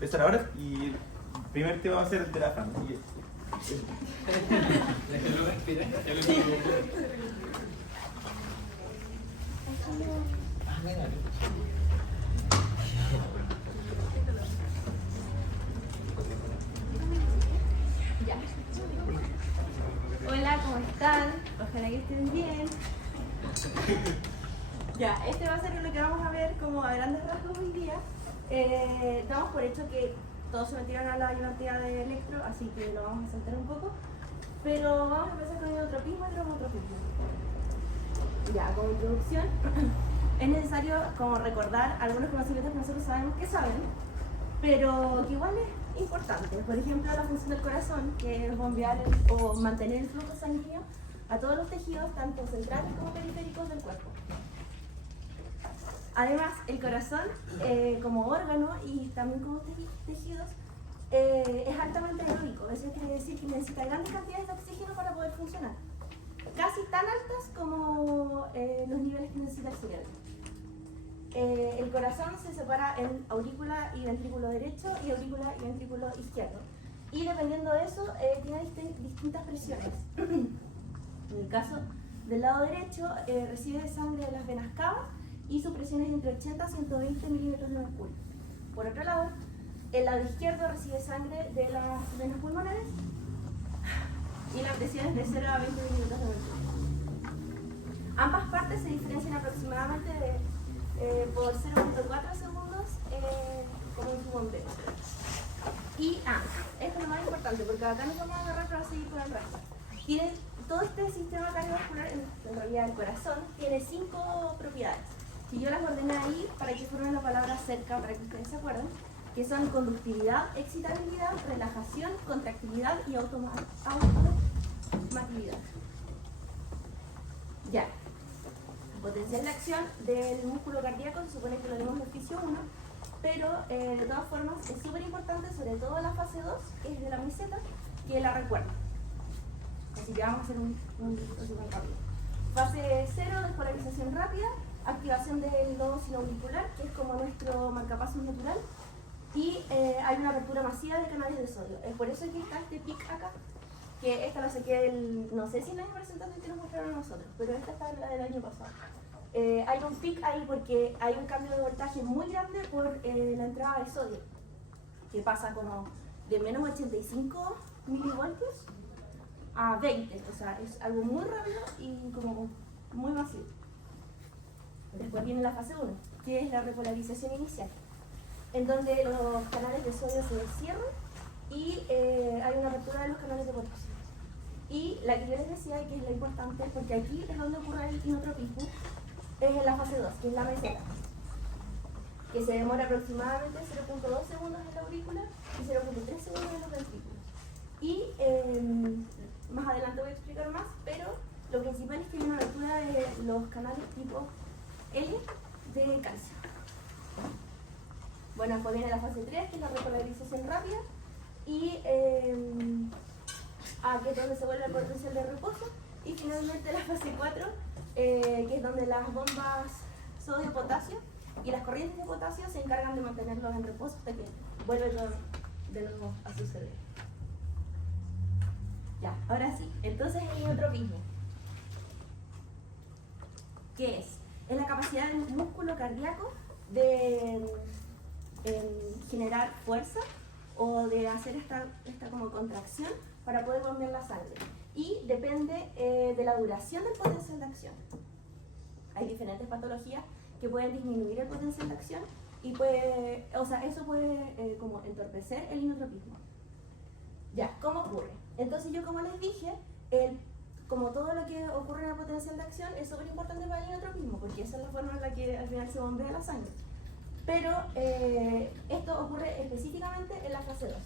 empezar ahora y el primer tema va a ser el de la Fran. Déjenlo respirar. Ya. Hola, ¿cómo están? Ojalá que estén bien. Ya, este va a ser lo que vamos a ver como a grandes rasgos hoy día. Damos por hecho que todos se metieron a la identidad de electro, así que lo vamos a saltar un poco. Pero vamos a empezar con el iotropismo y cromotropismo. Ya, como introducción, es necesario como recordar algunos conocimientos que nosotros sabemos que saben, pero que igual es importante. Por ejemplo, la función del corazón, que es bombear o mantener el flujo sanguíneo a todos los tejidos, tanto centrales como periféricos del cuerpo. Además, el corazón, como órgano y también como tejidos, es altamente aeróbico. Eso quiere decir que necesita grandes cantidades de oxígeno para poder funcionar. Casi tan altas como los niveles que necesita el cerebro. El corazón se separa en aurícula y ventrículo derecho y aurícula y ventrículo izquierdo. Y dependiendo de eso, tiene distintas presiones. En el caso del lado derecho, recibe sangre de las venas cavas y su presión es entre 80 y 120 milímetros de mercurio. Por otro lado, el lado izquierdo recibe sangre de las venas pulmonares y la presión es de 0 a 20 milímetros de mercurio. Ambas partes se diferencian aproximadamente por 0.4 segundos como en su bombeo. Y esto es lo más importante porque acá nos vamos a agarrar para seguir con el resto. Todo este sistema cardiovascular, en realidad el corazón, tiene 5 propiedades. Si yo las ordené ahí para que formen la palabra cerca, para que ustedes se acuerden, que son conductividad, excitabilidad, relajación, contractilidad y automatividad. Ya. El potencial de acción del músculo cardíaco se supone que lo vimos en el fisio 1, pero de todas formas es súper importante, sobre todo en la fase 2, que es de la meseta, que la recuerden. Así que vamos a hacer un resumen rápido. Fase 0, despolarización rápida, activación del nodo sinoauricular, que es como nuestro marcapasos natural, y hay una apertura masiva de canales de sodio. Es por eso que está este pic acá, que esta la saqué del, no sé si en el año presentante que nos mostraron a nosotros, pero esta está en la del año pasado. Hay un pic ahí porque hay un cambio de voltaje muy grande por la entrada de sodio, que pasa como de menos 85 milivoltios a 20, o sea, es algo muy rápido y como muy masivo. Después viene la fase 1, que es la repolarización inicial, en donde los canales de sodio se cierran y hay una apertura de los canales de potasio. Y la que yo les decía que es la importante, porque aquí es donde ocurre el inotropismo, es en la fase 2, que es la meseta, que se demora aproximadamente 0.2 segundos en la aurícula y 0.3 segundos en los ventrículos. Y más adelante voy a explicar más, pero lo principal es que hay una apertura de los canales tipo L de calcio. Bueno, después viene la fase 3, que es la repolarización rápida, y que es donde se vuelve el potencial de reposo, y finalmente la fase 4, que es donde las bombas sodio-potasio y las corrientes de potasio se encargan de mantenerlos en reposo hasta que vuelve de nuevo a suceder. Ya, ahora sí, entonces el inotropismo, ¿qué es? Es la capacidad del músculo cardíaco de generar fuerza o de hacer esta como contracción para poder bombear la sangre. Y depende de la duración del potencial de acción. Hay diferentes patologías que pueden disminuir el potencial de acción y eso puede como entorpecer el inotropismo. Ya, ¿cómo ocurre? Entonces yo, como les dije, como todo lo que ocurre en el potencial de acción es súper importante para el inotropismo, porque esa es la forma en la que al final se bombea la sangre. Pero esto ocurre específicamente en la fase 2.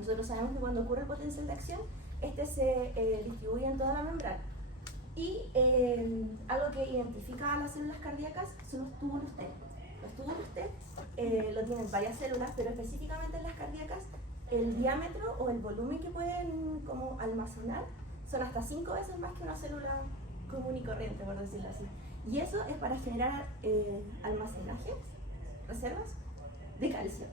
Nosotros sabemos que cuando ocurre el potencial de acción, este se distribuye en toda la membrana. Y algo que identifica a las células cardíacas son los túbulos T. Los túbulos T lo tienen varias células, pero específicamente en las cardíacas, el diámetro o el volumen que pueden como almacenar son hasta 5 veces más que una célula común y corriente, por decirlo así. Y eso es para generar almacenaje, reservas de calcio.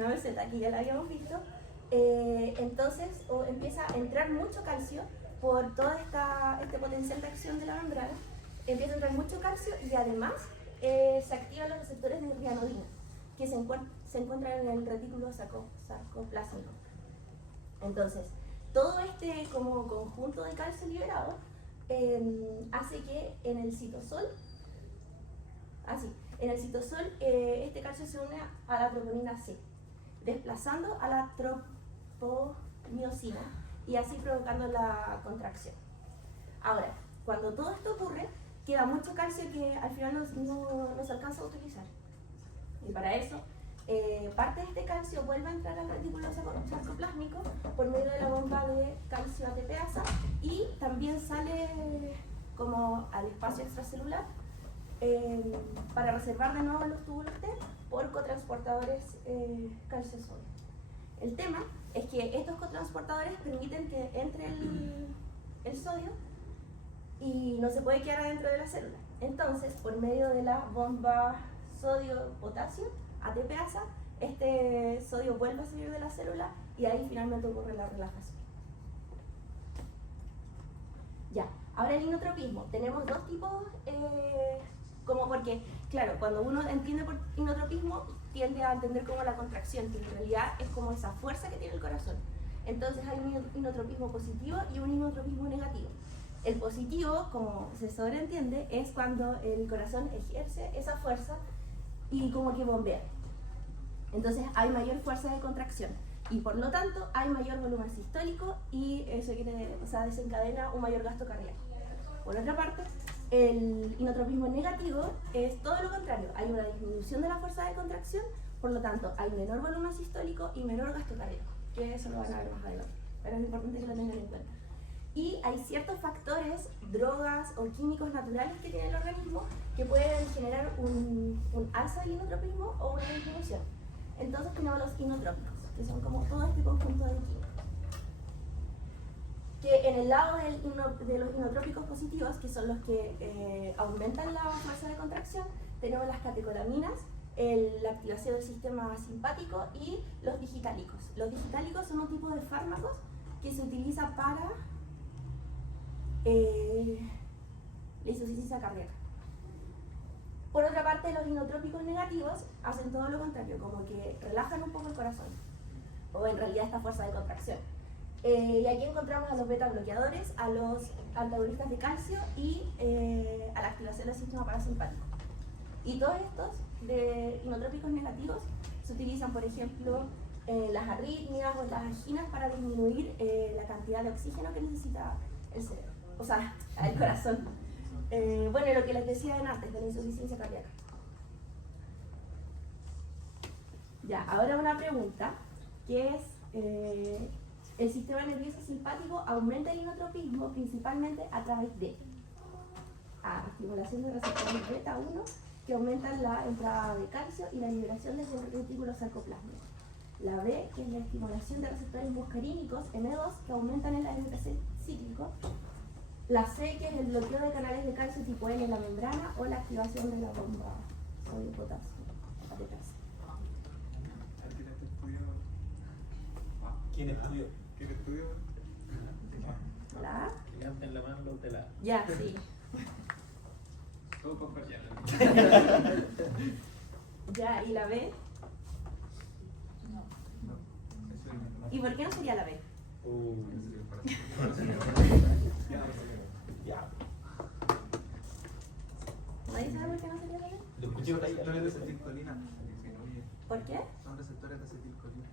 una meseta, que ya la habíamos visto, entonces empieza a entrar mucho calcio por todo este potencial de acción de la membrana, empieza a entrar mucho calcio y además se activan los receptores de rianodina, que se encuentran en el retículo sarcoplásmico. Entonces, todo este como conjunto de calcio liberado hace que en el citosol, este calcio se une a la troponina C, desplazando a la tropomiosina y así provocando la contracción. Ahora, cuando todo esto ocurre, queda mucho calcio que al final no se alcanza a utilizar. Y para eso, parte de este calcio vuelve a entrar al retículo sarcoplásmico por medio de la bomba de calcio ATPasa y también sale como al espacio extracelular para reservar de nuevo los túbulos T por cotransportadores calcio-sodio. El tema es que estos cotransportadores permiten que entre el sodio y no se puede quedar adentro de la célula. Entonces, por medio de la bomba sodio-potasio, ATPasa, este sodio vuelve a salir de la célula y ahí finalmente ocurre la relajación. Ya, ahora el inotropismo. Tenemos dos tipos, como porque, claro, cuando uno entiende por inotropismo, tiende a entender como la contracción, que en realidad es como esa fuerza que tiene el corazón. Entonces hay un inotropismo positivo y un inotropismo negativo. El positivo, como se sobreentiende, es cuando el corazón ejerce esa fuerza y como que bombea. Entonces hay mayor fuerza de contracción y por lo tanto hay mayor volumen sistólico y eso desencadena un mayor gasto cardíaco. Por otra parte, el inotropismo negativo es todo lo contrario. Hay una disminución de la fuerza de contracción, por lo tanto hay menor volumen sistólico y menor gasto cardíaco, que eso lo van a ver más adelante, pero es importante que lo tengan en cuenta. Y hay ciertos factores, drogas o químicos naturales que tiene el organismo que pueden generar un alza del inotropismo o una disminución. Entonces tenemos los inotrópicos, que son como todo este conjunto de químicos. Que en el lado de los inotrópicos positivos, que son los que aumentan la fuerza de contracción, tenemos las catecolaminas, la activación del sistema simpático y los digitálicos. Los digitálicos son un tipo de fármacos que se utiliza para la insuficiencia cardíaca. Por otra parte, los inotrópicos negativos hacen todo lo contrario, como que relajan un poco el corazón, o en realidad esta fuerza de contracción. Y aquí encontramos a los beta bloqueadores, a los antagonistas de calcio y a la activación del sistema parasimpático. Y todos estos de inotrópicos negativos se utilizan, por ejemplo, en las arritmias o en las anginas para disminuir la cantidad de oxígeno que necesita el cerebro, o sea, el corazón. Bueno, lo que les decía antes de la insuficiencia cardíaca. Ya, ahora una pregunta, que es, el sistema nervioso simpático aumenta el inotropismo principalmente a través de A, estimulación de receptores beta 1 que aumentan la entrada de calcio y la liberación desde el retículo sarcoplásmico. La B, que es la estimulación de receptores muscarínicos M2 que aumentan el AMP cíclico. La C, que es el bloqueo de canales de calcio tipo N en la membrana o la activación de la bomba sodio-potasio. ¿Quién estudió? ¿Quién estudió? ¿La A? Que levanten la mano los de la... Ya, sí. Todo con Fabiana. Ya, ¿y la B? No, eso es ¿Y por qué no sería la B? Ya. ¿Nadie sabe por qué no sería la B? Lo escuché por ahí. receptores de acetilcolina. ¿Por qué? Son receptores de acetilcolina.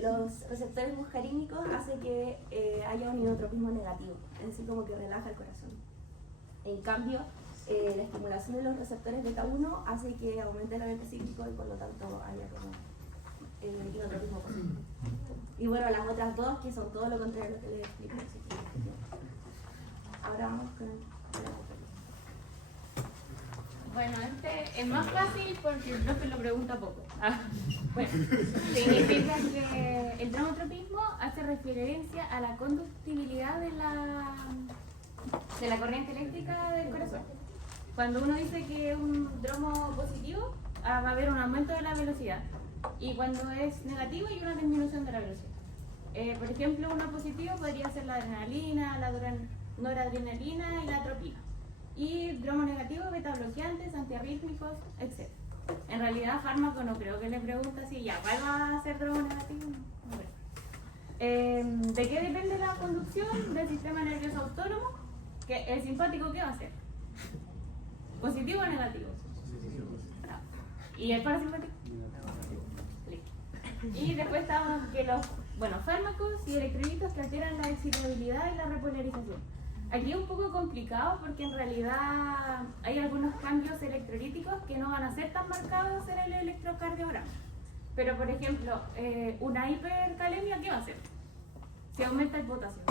Los receptores muscarínicos hacen que haya un inotropismo negativo, es decir, como que relaja el corazón. En cambio, la estimulación de los receptores beta 1 hace que aumente el AMP cíclico y por lo tanto haya como inotropismo positivo. Y bueno, las otras dos que son todo lo contrario a lo que les explico. Ahora vamos con el Bueno, este es más fácil porque el profe lo pregunta poco. Bueno, significa que el dromotropismo hace referencia a la conductibilidad de la corriente eléctrica del corazón. Cuando uno dice que es un dromo positivo, va a haber un aumento de la velocidad. Y cuando es negativo hay una disminución de la velocidad. Por ejemplo, uno positivo podría ser la adrenalina, la noradrenalina y la atropina. Y bromo negativo, beta bloqueantes, antiarrítmicos, etc. En realidad, fármaco no creo que le pregunte si ya, ¿cuál va a ser bromo negativo? No creo. ¿De qué depende la conducción? Del sistema nervioso autónomo. Que el simpático, ¿qué va a hacer? ¿Positivo o negativo? ¿Y el parasimpático? Listo. Y después estamos que los fármacos y electrolitos que alteran la excitabilidad y la repolarización. Aquí es un poco complicado porque en realidad hay algunos cambios electrolíticos que no van a ser tan marcados en el electrocardiograma. Pero por ejemplo, una hipercalemia, ¿qué va a hacer? Si aumenta el potasio.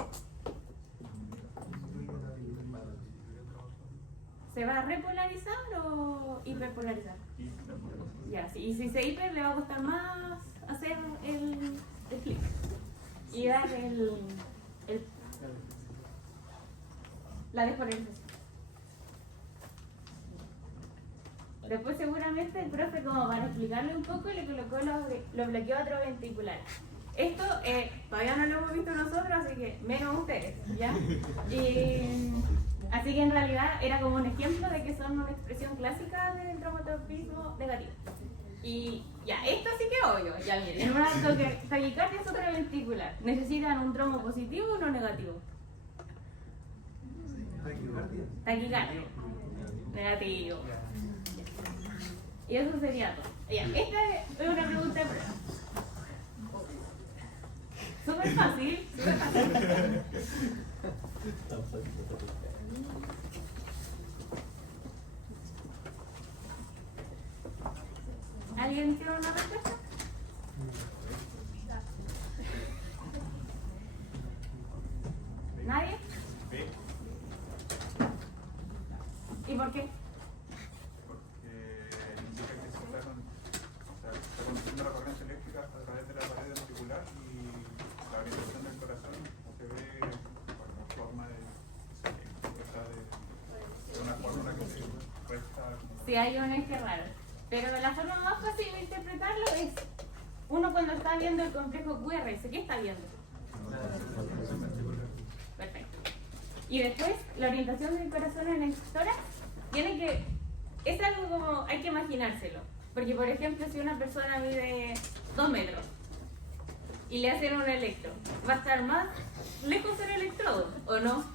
¿Se va a repolarizar o hiperpolarizar? Ya, sí. Y si se hiper le va a costar más hacer el clic y dar la despolarización. Después seguramente el profe, como para explicarle un poco, le colocó los bloqueos atrioventriculares. Esto todavía no lo hemos visto nosotros, así que menos ustedes, ¿ya? Así que en realidad era como un ejemplo de que son una expresión clásica del traumatropismo negativo. Y ya, esto sí que obvio, ya miren, en una taquicardia supraventricular, ¿necesitan un tromo positivo o no negativo? Taquicardia. Negativo. Y eso sería todo. Ya, esta es una pregunta de prueba. Súper fácil, súper fácil. ¿Alguien tiene una respuesta? ¿Nadie? ¿Y por qué? Porque indica que está conduciendo la corriente eléctrica a través de la pared ventricular y la orientación del corazón se ve con forma de una fórmula que se resta. Sí, hay un eje raro. Pero la forma más fácil de interpretarlo es uno cuando está viendo el complejo QRS. ¿Qué está viendo? Perfecto. Y después, la orientación del corazón en el tórax tiene que... Es algo como... hay que imaginárselo. Porque, por ejemplo, si una persona mide 2 metros y le hacen un electro, ¿va a estar más lejos del electrodo o no?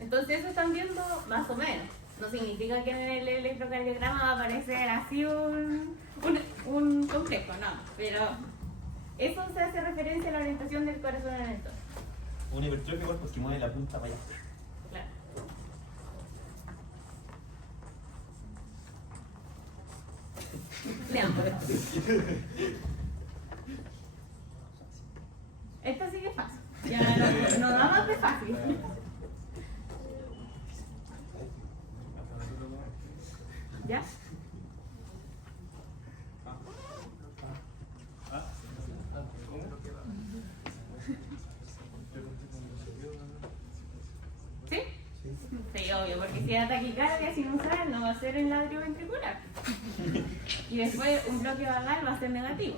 Entonces eso están viendo más o menos. No significa que en el electrocardiograma va a aparecer así un complejo, no. Pero eso se hace referencia a la orientación del corazón en el tórax. Un hipertrofio igual porque mueve la punta para allá. Claro. Veamos. Esta sí que es fácil. Ya no da más de fácil. ¿Ya? ¿Sí? Sí, obvio, porque si era taquicardia sinusal no va a ser el ladrillo ventricular. Y después un bloqueo vagal va a ser negativo.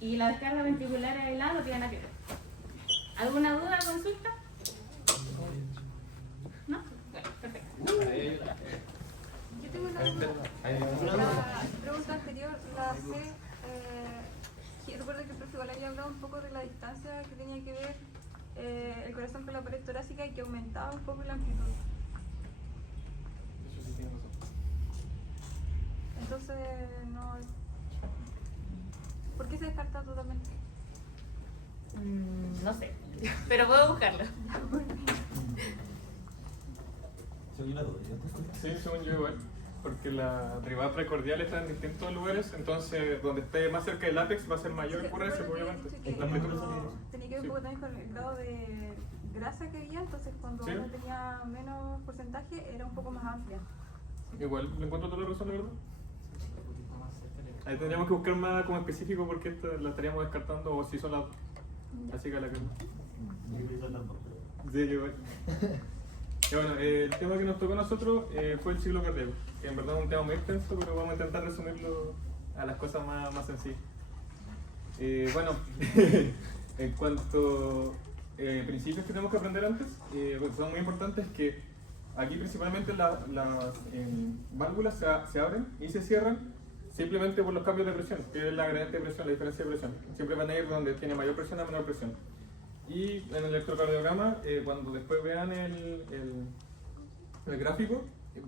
Y la descarga ventricular aislada no tiene nada que ver. ¿Alguna duda, consulta? ¿No? Bueno, perfecto. Yo tengo una duda. La pregunta anterior, la C, recuerdo que el profe igual había hablado un poco de la distancia que tenía que ver el corazón con la pared torácica y que aumentaba un poco la amplitud. Eso sí tiene razón. Entonces, no... ¿Por qué se descarta totalmente? No sé, pero puedo buscarlo. Según la duda, Sí, según yo igual. Porque la derivada precordial está en distintos lugares, entonces donde esté más cerca del ápex va a ser mayor el QRS, obviamente. Tenía La amplitud. que ver un poco también con el grado de grasa que había, entonces cuando Sí. uno tenía menos porcentaje era un poco más amplia. Igual, le encuentro toda la razón, la verdad. Ahí tendríamos que buscar más como específico porque esta la estaríamos descartando o si son las... Así que la que no. Sí, igual. Y bueno, el tema que nos tocó a nosotros fue el ciclo cardíaco, que en verdad es un tema muy extenso, pero vamos a intentar resumirlo a las cosas más sencillas. Bueno, en cuanto a principios que tenemos que aprender antes, pues son muy importantes, que aquí principalmente las válvulas se abren y se cierran simplemente por los cambios de presión, que es la gradiente de presión, la diferencia de presión. Siempre van a ir donde tiene mayor presión a menor presión. Y en el electrocardiograma, cuando después vean el gráfico,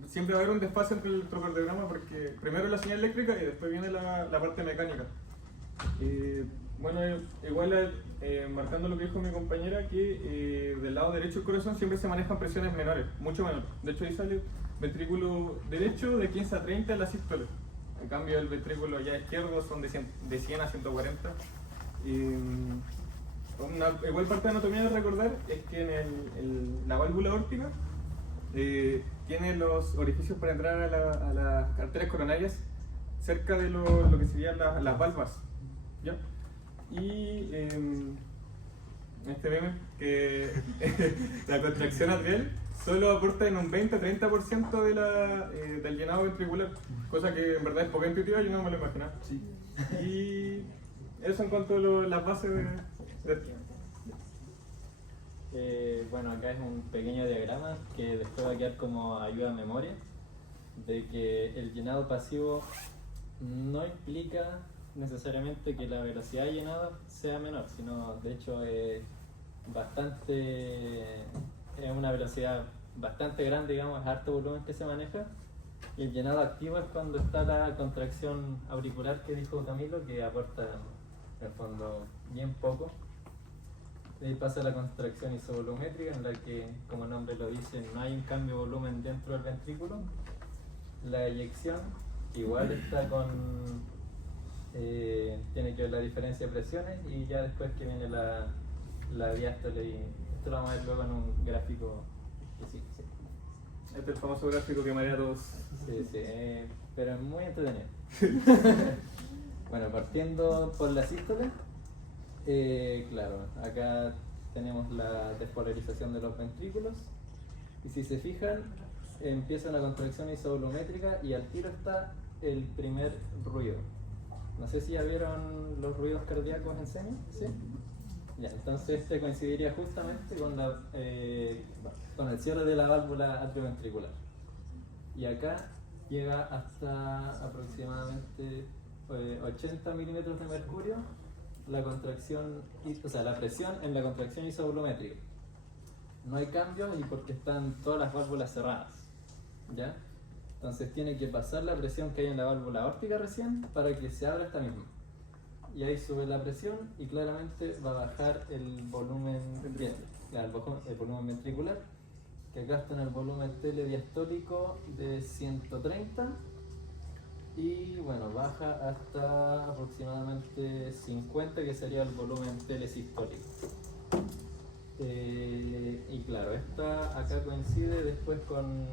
siempre va a haber un desfase entre el electrocardiograma, porque primero es la señal eléctrica y después viene la parte mecánica. Bueno, igual marcando lo que dijo mi compañera, que del lado derecho del corazón siempre se manejan presiones menores, mucho menores. De hecho ahí sale ventrículo derecho de 15 a 30 en la sístole. En cambio el ventrículo ya izquierdo son de 100 a 140. Una igual parte de anatomía de recordar es que en la válvula aórtica tiene los orificios para entrar a las arterias coronarias cerca de lo que serían las valvas, ¿ya? Y este meme, que la contracción atrial solo aporta en un 20-30% del llenado ventricular, cosa que en verdad es poco intuitiva, yo no me lo imaginaba. Sí. Y eso en cuanto a las bases de bueno, acá es un pequeño diagrama que después va a quedar como ayuda a memoria, de que el llenado pasivo no implica necesariamente que la velocidad de llenado sea menor, sino de hecho es una velocidad bastante grande, digamos, es harto volumen que se maneja. Y el llenado activo es cuando está la contracción auricular que dijo Camilo, que aporta en el fondo bien poco. De ahí pasa la contracción isovolumétrica, en la que, como el nombre lo dice, no hay un cambio de volumen dentro del ventrículo. La eyección, igual está tiene que ver la diferencia de presiones, y ya después que viene la diástole, y esto lo vamos a ver luego en un gráfico que sí. Este es el famoso gráfico que marea a todos. Sí, pero es muy entretenido. Bueno, partiendo por la sístole, claro, acá tenemos la despolarización de los ventrículos, y si se fijan, empieza una contracción isovolumétrica y al tiro está el primer ruido. No sé si ya vieron los ruidos cardíacos en semi, ¿sí? Ya, entonces este coincidiría justamente con el cierre de la válvula atrioventricular. Y acá llega hasta aproximadamente 80 milímetros de mercurio la contracción, o sea, la presión en la contracción isovolumétrica. No hay cambios, y porque están todas las válvulas cerradas, ¿ya? Entonces tiene que pasar la presión que hay en la válvula aórtica recién para que se abra esta misma. Y ahí sube la presión y claramente va a bajar el volumen ventricular, que acá está en el volumen telediastólico de 130, y bueno, baja hasta aproximadamente 50, que sería el volumen telesistólico. Y claro, esta acá coincide después con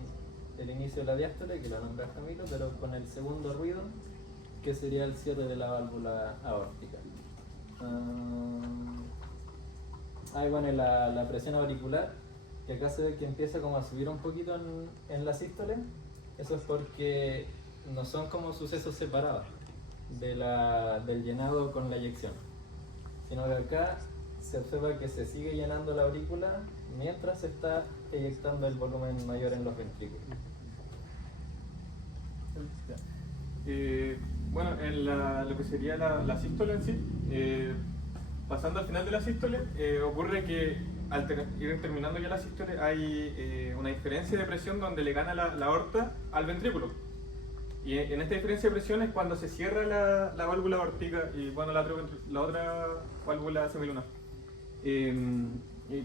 el inicio de la diástole, que lo nombra Camilo, pero con el segundo ruido, que sería el cierre de la válvula aórtica. Bueno, la presión auricular, que acá se ve que empieza como a subir un poquito en la sístole. Eso es porque no son como sucesos separados del llenado con la eyección, sino que acá se observa que se sigue llenando la aurícula mientras se está eyectando el volumen mayor en los ventrículos. Bueno, en lo que sería la sístole en sí, pasando al final de la sístole, ocurre que al ir terminando ya la sístole hay una diferencia de presión donde le gana la aorta al ventrículo. Y en esta diferencia de presión es cuando se cierra la válvula aórtica y bueno, la otra válvula semilunar. Y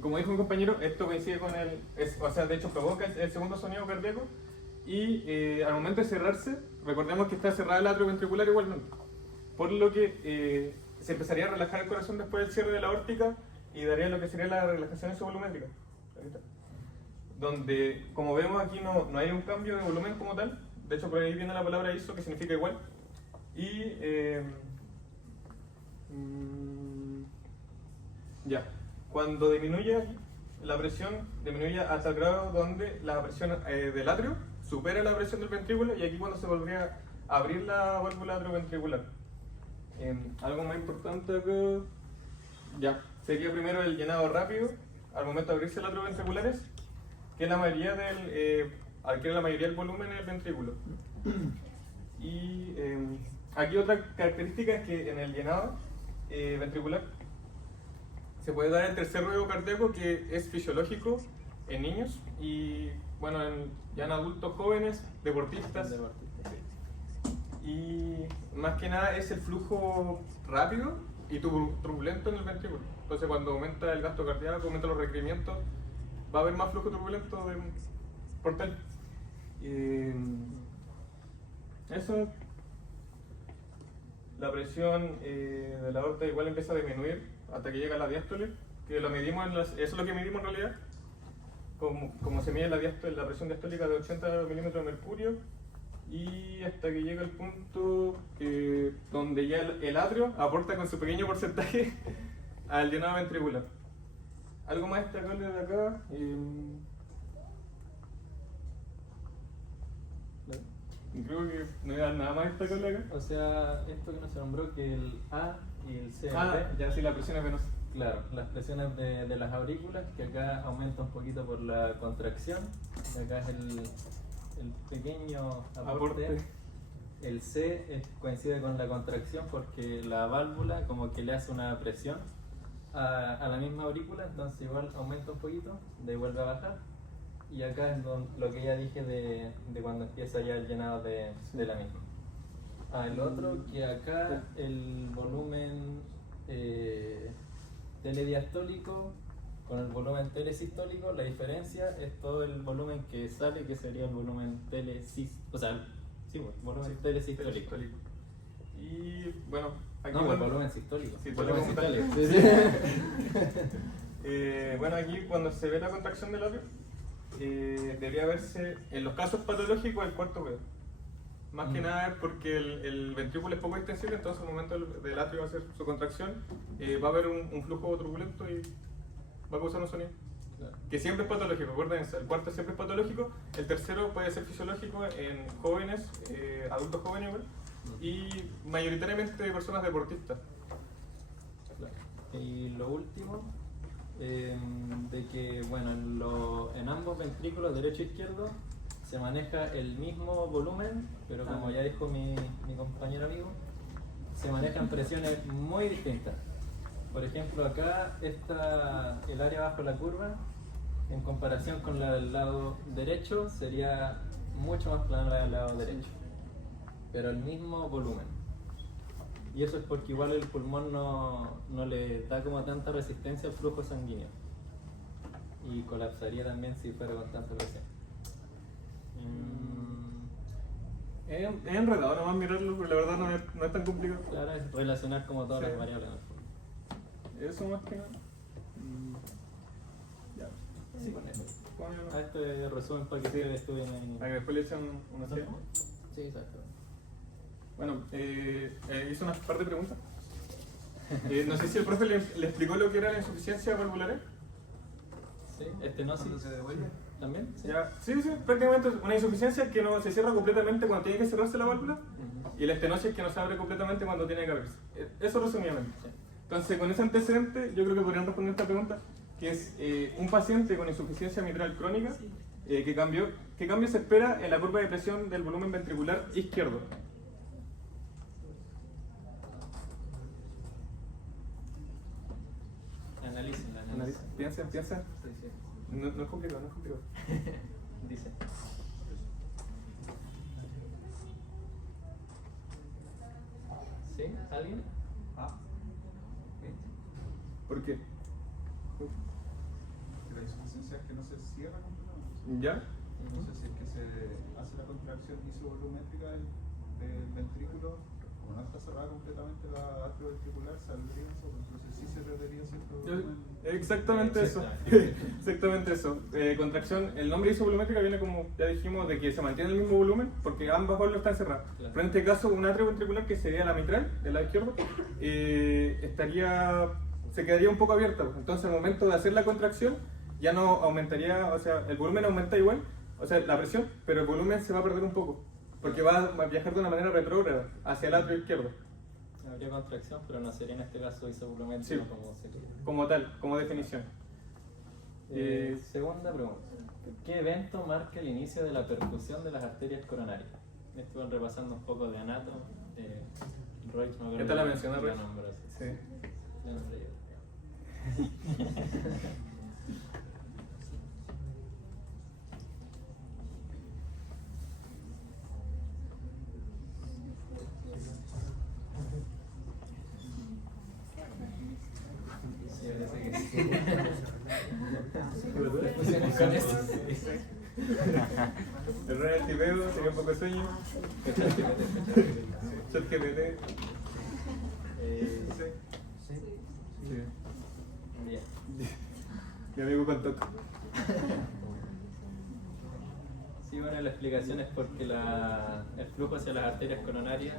como dijo mi compañero, esto coincide con o sea, de hecho provoca el segundo sonido cardíaco, y al momento de cerrarse, recordemos que está cerrada el atrio ventricular igualmente, por lo que se empezaría a relajar el corazón después del cierre de la aórtica y daría lo que sería la relajación isovolumétrica, donde, como vemos aquí, no hay un cambio de volumen como tal. De hecho, por ahí viene la palabra iso, que significa igual. Y ya, cuando disminuye aquí, la presión disminuye hasta el grado donde la presión del atrio supera la presión del ventrículo, y aquí cuando se volvería a abrir la válvula atrioventricular. Algo más importante acá, ya, sería primero el llenado rápido al momento de abrirse las atrioventriculares, que la mayoría adquiere la mayoría del volumen en el ventrículo. Y aquí otra característica es que en el llenado ventricular se puede dar el tercer ruido cardíaco, que es fisiológico en niños y bueno, ya en adultos jóvenes, deportistas. Y más que nada es el flujo rápido y turbulento en el ventrículo. Entonces cuando aumenta el gasto cardíaco, aumenta los requerimientos, va a haber más flujo turbulento portal. Eso. La presión de la aorta igual empieza a disminuir hasta que llega a la diástole, que lo medimos eso es lo que medimos en realidad, como se mide la presión diastólica de 80 milímetros de mercurio, y hasta que llega el punto donde ya el atrio aporta con su pequeño porcentaje al llenado ventricular. Algo más destacable de acá. Creo que no hay nada más destacable acá. O sea, esto que no se nombró, que el A y el C. Ya sí, la presión es venosa. Claro, las presiones de las aurículas, que acá aumenta un poquito por la contracción. Acá es el pequeño aporte. El C coincide con la contracción porque la válvula como que le hace una presión a la misma aurícula, entonces igual aumenta un poquito, vuelve a bajar. Y acá es lo que ya dije de cuando empieza ya el llenado de la misma. El otro, que acá el volumen telediastólico con el volumen telesistólico, la diferencia es todo el volumen que sale, que sería el volumen volumen telesistólico. Y bueno, aquí el volumen sistólico. Volumen sistólico. Bueno, aquí cuando se ve la contracción del atrio, debería verse en los casos patológicos el cuarto dedo. Más que nada porque el ventrículo es poco extensible, entonces al momento del atrio va a hacer su contracción, va a haber un flujo turbulento y va a causar un sonido. Claro. Que siempre es patológico, recuerden, el cuarto siempre es patológico, el tercero puede ser fisiológico en jóvenes, adultos jóvenes igual, y mayoritariamente de personas deportistas. Claro. Y lo último, de que bueno, en ambos ventrículos, derecho e izquierdo, se maneja el mismo volumen, pero como ya dijo mi compañero amigo, se manejan presiones muy distintas. Por ejemplo, acá el área bajo la curva, en comparación con la del lado derecho, sería mucho más plana la del lado derecho, pero el mismo volumen. Y eso es porque igual el pulmón no le da como tanta resistencia al flujo sanguíneo, y colapsaría también si fuera con tanta presión. Es enredado nomás mirarlo, pero la verdad no es tan complicado. Claro, es relacionar como todas las variables. Eso más que nada. Ya. Sí, con eso. Bueno, Este resumen para que ustedes estudien ahí. para que después le echen una serie. Sí, exacto. Bueno, hice una par de preguntas. No sé si el profe le explicó lo que era la insuficiencia valvular. Sí, estenosis. ¿Cuándo se devuelve? ¿También? Sí. Ya, sí, prácticamente es una insuficiencia que no se cierra completamente cuando tiene que cerrarse la válvula, y la estenosis que no se abre completamente cuando tiene que abrirse. Eso resumidamente. Sí. Entonces, con ese antecedente, yo creo que podrían responder esta pregunta, que es un paciente con insuficiencia mitral crónica, ¿qué cambio se espera en la curva de presión del volumen ventricular izquierdo? Analicen. Piensa. Sí. No es complicado. Dice. ¿Sí? ¿Alguien? ¿Por qué? La insuficiencia es que no se cierra completamente. ¿Ya? Entonces, si es que se hace la contracción isovolumétrica del ventrículo, como no está cerrada completamente la atrioventricular, saldría eso, entonces sí se perdería cierto volumen. Exactamente eso. Exactamente eso. Contracción, el nombre isovolumétrica viene, como ya dijimos, de que se mantiene el mismo volumen porque ambas válvulas están cerradas. Claro. Pero en este caso, un atrio ventricular, que sería la mitral, del lado izquierdo, se quedaría un poco abierta. Entonces, al momento de hacer la contracción, ya no aumentaría, o sea, el volumen aumenta igual, o sea, la presión, pero el volumen se va a perder un poco, porque va a viajar de una manera retrógrada, hacia el lado izquierdo. Habría contracción, pero no sería en este caso isovolumétrico Sí. como sería. Como tal, como definición. Segunda pregunta. ¿Qué evento marca el inicio de la percusión de las arterias coronarias? Estuve repasando un poco de anato. Roig, no Esta la menciona la Roig. nombra, sí. Sí. La nombré yo. Sí, parece que sí. Fusiones con esto. El Ronald Tipedo, tenía un poco de sueño. ChatGPT. Sí. Sí. Bien. Mi amigo con toque. Sí, bueno, la explicación es porque el flujo hacia las arterias coronarias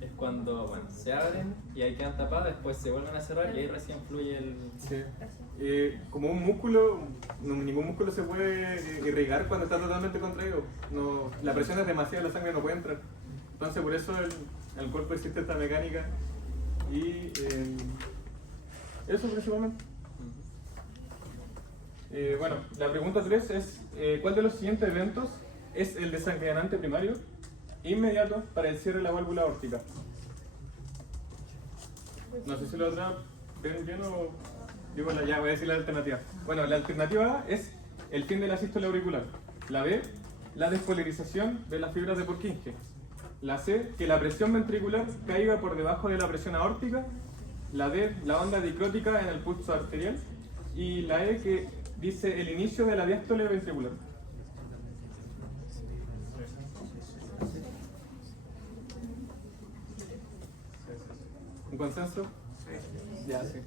es cuando se abren y ahí quedan tapadas, después se vuelven a cerrar y ahí recién fluye el... Sí. Como un músculo, ningún músculo se puede irrigar cuando está totalmente contraído. No, la presión es demasiada, la sangre no puede entrar. Entonces por eso el cuerpo existe esta mecánica y eso principalmente. Bueno, la pregunta 3 es ¿cuál de los siguientes eventos es el desencadenante primario inmediato para el cierre de la válvula aórtica? No sé si la otra ven bien o... Digo, ya voy a decir la alternativa. Bueno, la alternativa A es el fin de la sístole auricular. La B, la despolarización de las fibras de Purkinje. La C, que la presión ventricular caiga por debajo de la presión aórtica. La D, la onda dicrótica en el pulso arterial. Y la E, que dice el inicio de la diástole ventricular. ¿Un consenso? Ya, sí.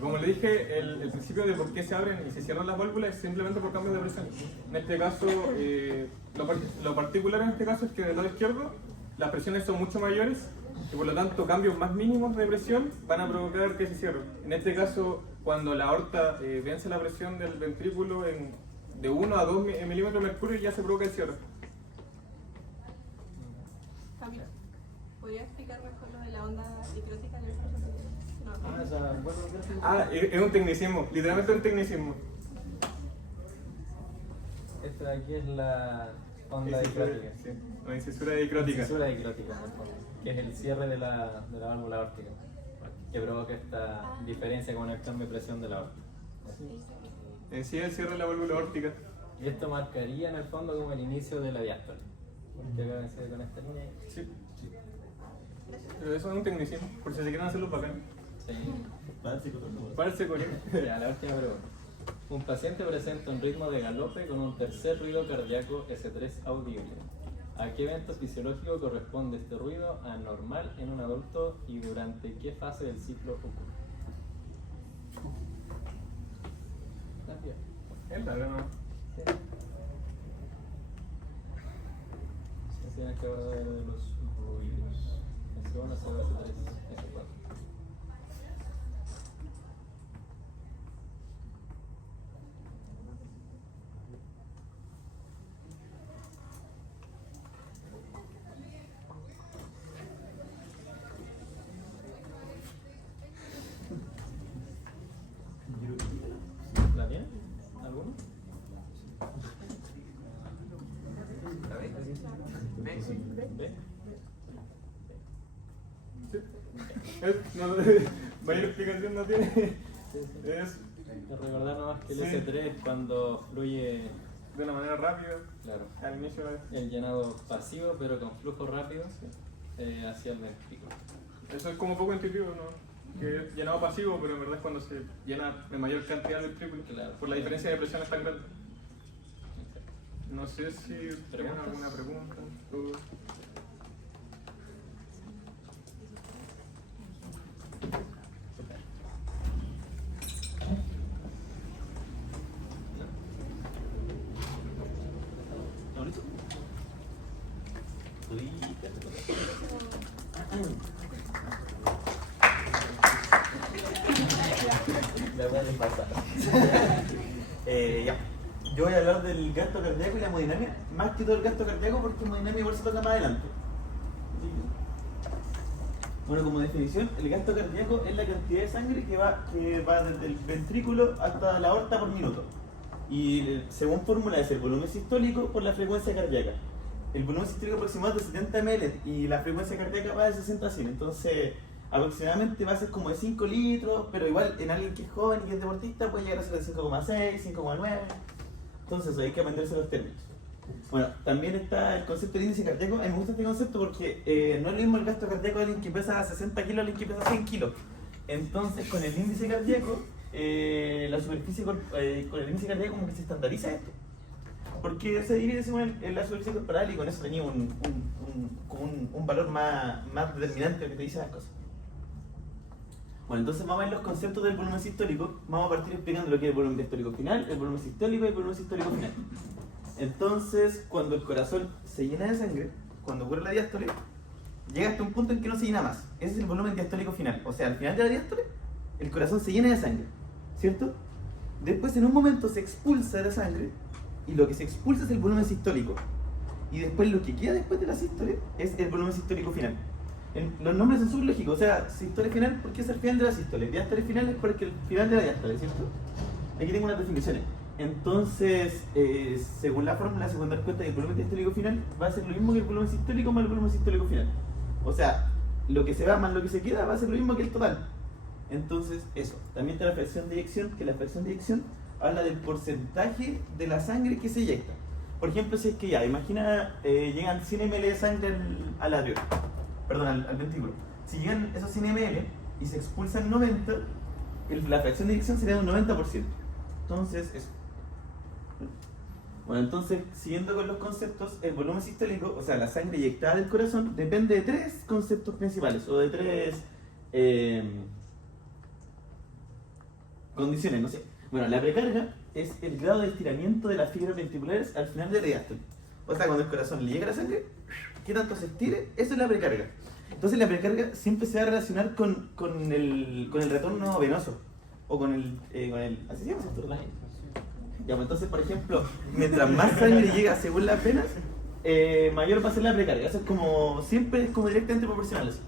Como le dije, el principio de por qué se abren y se cierran las válvulas es simplemente por cambios de presión. En este caso, lo particular en este caso es que del lado izquierdo las presiones son mucho mayores y por lo tanto cambios más mínimos de presión van a provocar que se cierre. En este caso, cuando la aorta vence la presión del ventrículo de 1 a 2 milímetros de mercurio, ya se provoca el cierre. Camilo, ¿podría explicar mejor lo de la onda dicrótica en el pulso? Es un tecnicismo, literalmente un tecnicismo. Esta de aquí es la onda dicrótica. Sí, una incisura dicrótica. Incisura dicrótica, en el fondo, que es el cierre de la válvula aórtica, que provoca esta diferencia con el cambio de presión de la aorta. Sí, el cierre de la válvula aórtica. Y esto marcaría en el fondo como el inicio de la diástole. Porque acá vencé con esta línea. Sí. Pero eso es un tecnicismo, por si se quieren hacerlo bacán. Sí. Parece con Ya, la última pregunta. Un paciente presenta un ritmo de galope con un tercer ruido cardíaco S3 audible. ¿A qué evento fisiológico corresponde este ruido anormal en un adulto y durante qué fase del ciclo ocurre? Es largo, ¿no? Sí. Se tiene que hablar de los ruidos. S1, S2, S3, S4. ¿La tiene? ¿Alguno? ¿Ve? Mayor explicación no tiene. Es Recordar nomás que el Sí. S3 es cuando fluye, de una manera rápida claro, al inicio de... el llenado pasivo pero con flujo rápido hacia el ventrículo. Eso es como poco intuitivo, ¿no? Que es llenado pasivo, pero en verdad es cuando se llena de mayor cantidad del ventrículo. Claro. Por la diferencia de presión es tan grande. No sé si tienen ¿Preguntas? alguna pregunta. ¿Tú? ¿Ahorita? Uy, Ya pueden pasar. Ya. Yo voy a hablar del gasto cardíaco y la hemodinámica, más que todo el gasto cardíaco porque hemodinámica igual se toca más adelante. Bueno, como definición, el gasto cardíaco es la cantidad de sangre que va desde el ventrículo hasta la aorta por minuto. Y según fórmula es el volumen sistólico por la frecuencia cardíaca. El volumen sistólico aproximado es de 70 ml y la frecuencia cardíaca va de 60 a 100. Entonces, aproximadamente va a ser como de 5 litros, pero igual en alguien que es joven y que es deportista puede llegar a ser de 5,6, 5,9. Entonces, hay que aprenderse los términos. Bueno, también está el concepto de índice cardíaco. A mí me gusta este concepto porque no es lo mismo el gasto cardíaco de alguien que pesa 60 kilos a alguien que pesa 100 kilos. Entonces, con el índice cardíaco, la superficie con el índice cardíaco como que se estandariza esto. Porque se divide según la superficie corporal y con eso tenía un valor más determinante que te dice las cosas. Bueno, entonces vamos a ver los conceptos del volumen sistólico. Vamos a partir explicando lo que es el volumen diastólico final, el volumen sistólico y el volumen sistólico final. Entonces, cuando el corazón se llena de sangre, cuando ocurre la diástole, llega hasta un punto en que no se llena más. Ese es el volumen diastólico final. O sea, al final de la diástole, el corazón se llena de sangre, ¿cierto? Después, en un momento, se expulsa la sangre y lo que se expulsa es el volumen sistólico. Y después, lo que queda después de la sístole es el volumen sistólico final. Los nombres son súper lógicos. O sea, sístole final, ¿por qué es el final de la sístole? Diástole final es porque el final de la diástole, ¿cierto? Aquí tengo unas definiciones. Entonces, según la fórmula, se pueden dar cuenta que el volumen diastólico final va a ser lo mismo que el volumen sistólico más el volumen sistólico final. O sea, lo que se va más lo que se queda va a ser lo mismo que el total. Entonces, eso. También está la fracción de eyección, que la fracción de eyección habla del porcentaje de la sangre que se eyecta. Por ejemplo, si es que ya, imagina, llegan 100 ml de sangre al ventrículo. Si llegan esos 100 ml y se expulsan 90, la fracción de eyección sería de un 90%. Entonces, eso. Bueno, entonces, siguiendo con los conceptos, el volumen sistólico, o sea, la sangre eyectada del corazón, depende de tres conceptos principales, o de tres condiciones, no sé. Bueno, la precarga es el grado de estiramiento de las fibras ventriculares al final de la diástole. O sea, cuando el corazón le llega la sangre, ¿qué tanto se estire? Eso es la precarga. Entonces, la precarga siempre se va a relacionar con el retorno venoso, o con el ¿así se llama? Ya, pues entonces, por ejemplo, mientras más sangre llega según las venas, mayor va a ser la precarga. Eso es como, siempre es como directamente proporcional así.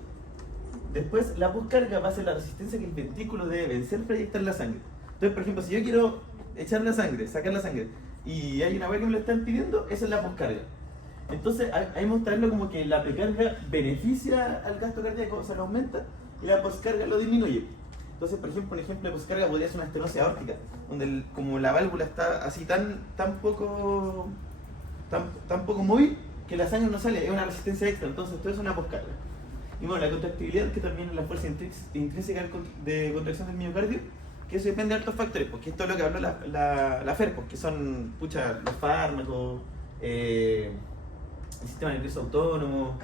Después, la poscarga va a ser la resistencia que el ventrículo debe vencer para inyectar la sangre. Entonces, por ejemplo, si yo quiero echar la sangre, sacar la sangre, y hay una wea que me lo están pidiendo, esa es la poscarga. Entonces, ahí me gusta verlo como que la precarga beneficia al gasto cardíaco, o sea, lo aumenta, y la poscarga lo disminuye. Entonces, por ejemplo, un ejemplo de poscarga podría ser una estenosis aórtica, donde como la válvula está así tan poco móvil que la sangre no sale, es una resistencia extra, entonces todo es una poscarga. Y bueno, la contractibilidad, que también es la fuerza intrínseca de contracción del miocardio, que eso depende de altos factores, porque esto es lo que habló la FER, que son los fármacos, el sistema nervioso autónomo,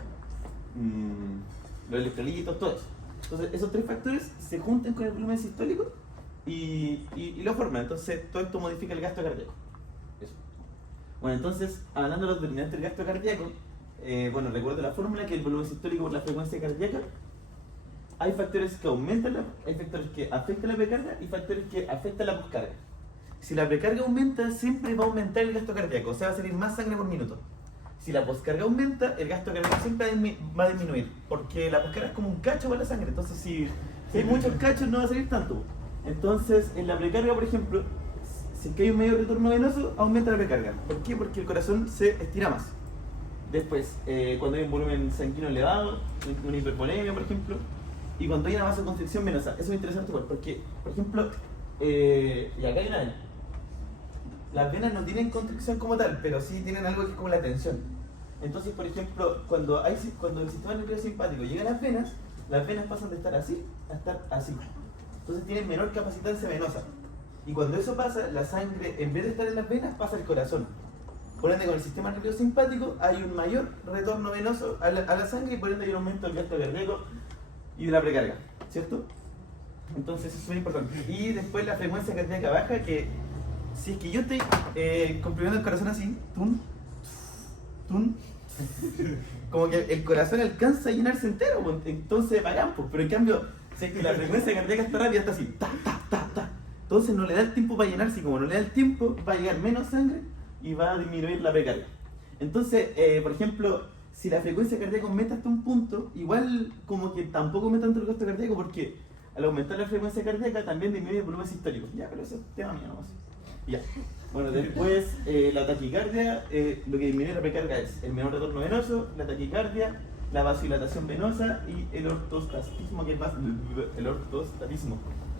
los electrolitos, todo eso. Entonces, esos tres factores se juntan con el volumen sistólico y lo forman. Entonces, todo esto modifica el gasto cardíaco. Eso. Bueno, entonces, hablando de los determinantes del gasto cardíaco, recuerdo la fórmula que el volumen sistólico por la frecuencia cardíaca. Hay factores que aumentan, hay factores que afectan la precarga y factores que afectan la poscarga. Si la precarga aumenta, siempre va a aumentar el gasto cardíaco, o sea, va a salir más sangre por minuto. Si la poscarga aumenta, el gasto cardíaco siempre va a disminuir, porque la poscarga es como un cacho para la sangre, entonces si hay muchos cachos no va a salir tanto. Entonces, en la precarga, por ejemplo, si es que hay un medio retorno venoso, aumenta la precarga. ¿Por qué? Porque el corazón se estira más. Después, cuando hay un volumen sanguíneo elevado, una hipervolemia, por ejemplo, y cuando hay una vasoconstricción venosa, eso es interesante porque, por ejemplo, y acá hay una vena. Las venas no tienen constricción como tal, pero sí tienen algo que es como la tensión. Entonces, por ejemplo, cuando el sistema nervioso simpático llega a las venas pasan de estar así a estar así. Entonces tienen menor capacitancia venosa. Y cuando eso pasa, la sangre, en vez de estar en las venas, pasa al corazón. Por ende, con el sistema nervioso simpático hay un mayor retorno venoso a la sangre y por ende hay un aumento del gasto cardíaco y de la precarga, ¿cierto? Entonces eso es muy importante. Y después la frecuencia cardíaca baja, que si es que yo estoy comprimiendo el corazón así, como que el corazón alcanza a llenarse entero, pues, entonces bacán, pues. Pero en cambio, si es que la frecuencia cardíaca está rápida, está así, ta. Entonces no le da el tiempo para llenarse y como no le da el tiempo, va a llegar menos sangre y va a disminuir la precarga. Entonces, por ejemplo, si la frecuencia cardíaca aumenta hasta un punto, igual como que tampoco aumenta tanto el gasto cardíaco porque al aumentar la frecuencia cardíaca también disminuye el volumen sistólico. Ya, pero eso es tema mío nomás. Ya. Bueno, después la taquicardia, lo que disminuye la precarga es el menor retorno venoso, la taquicardia, la vasodilatación venosa y el ortostatismo,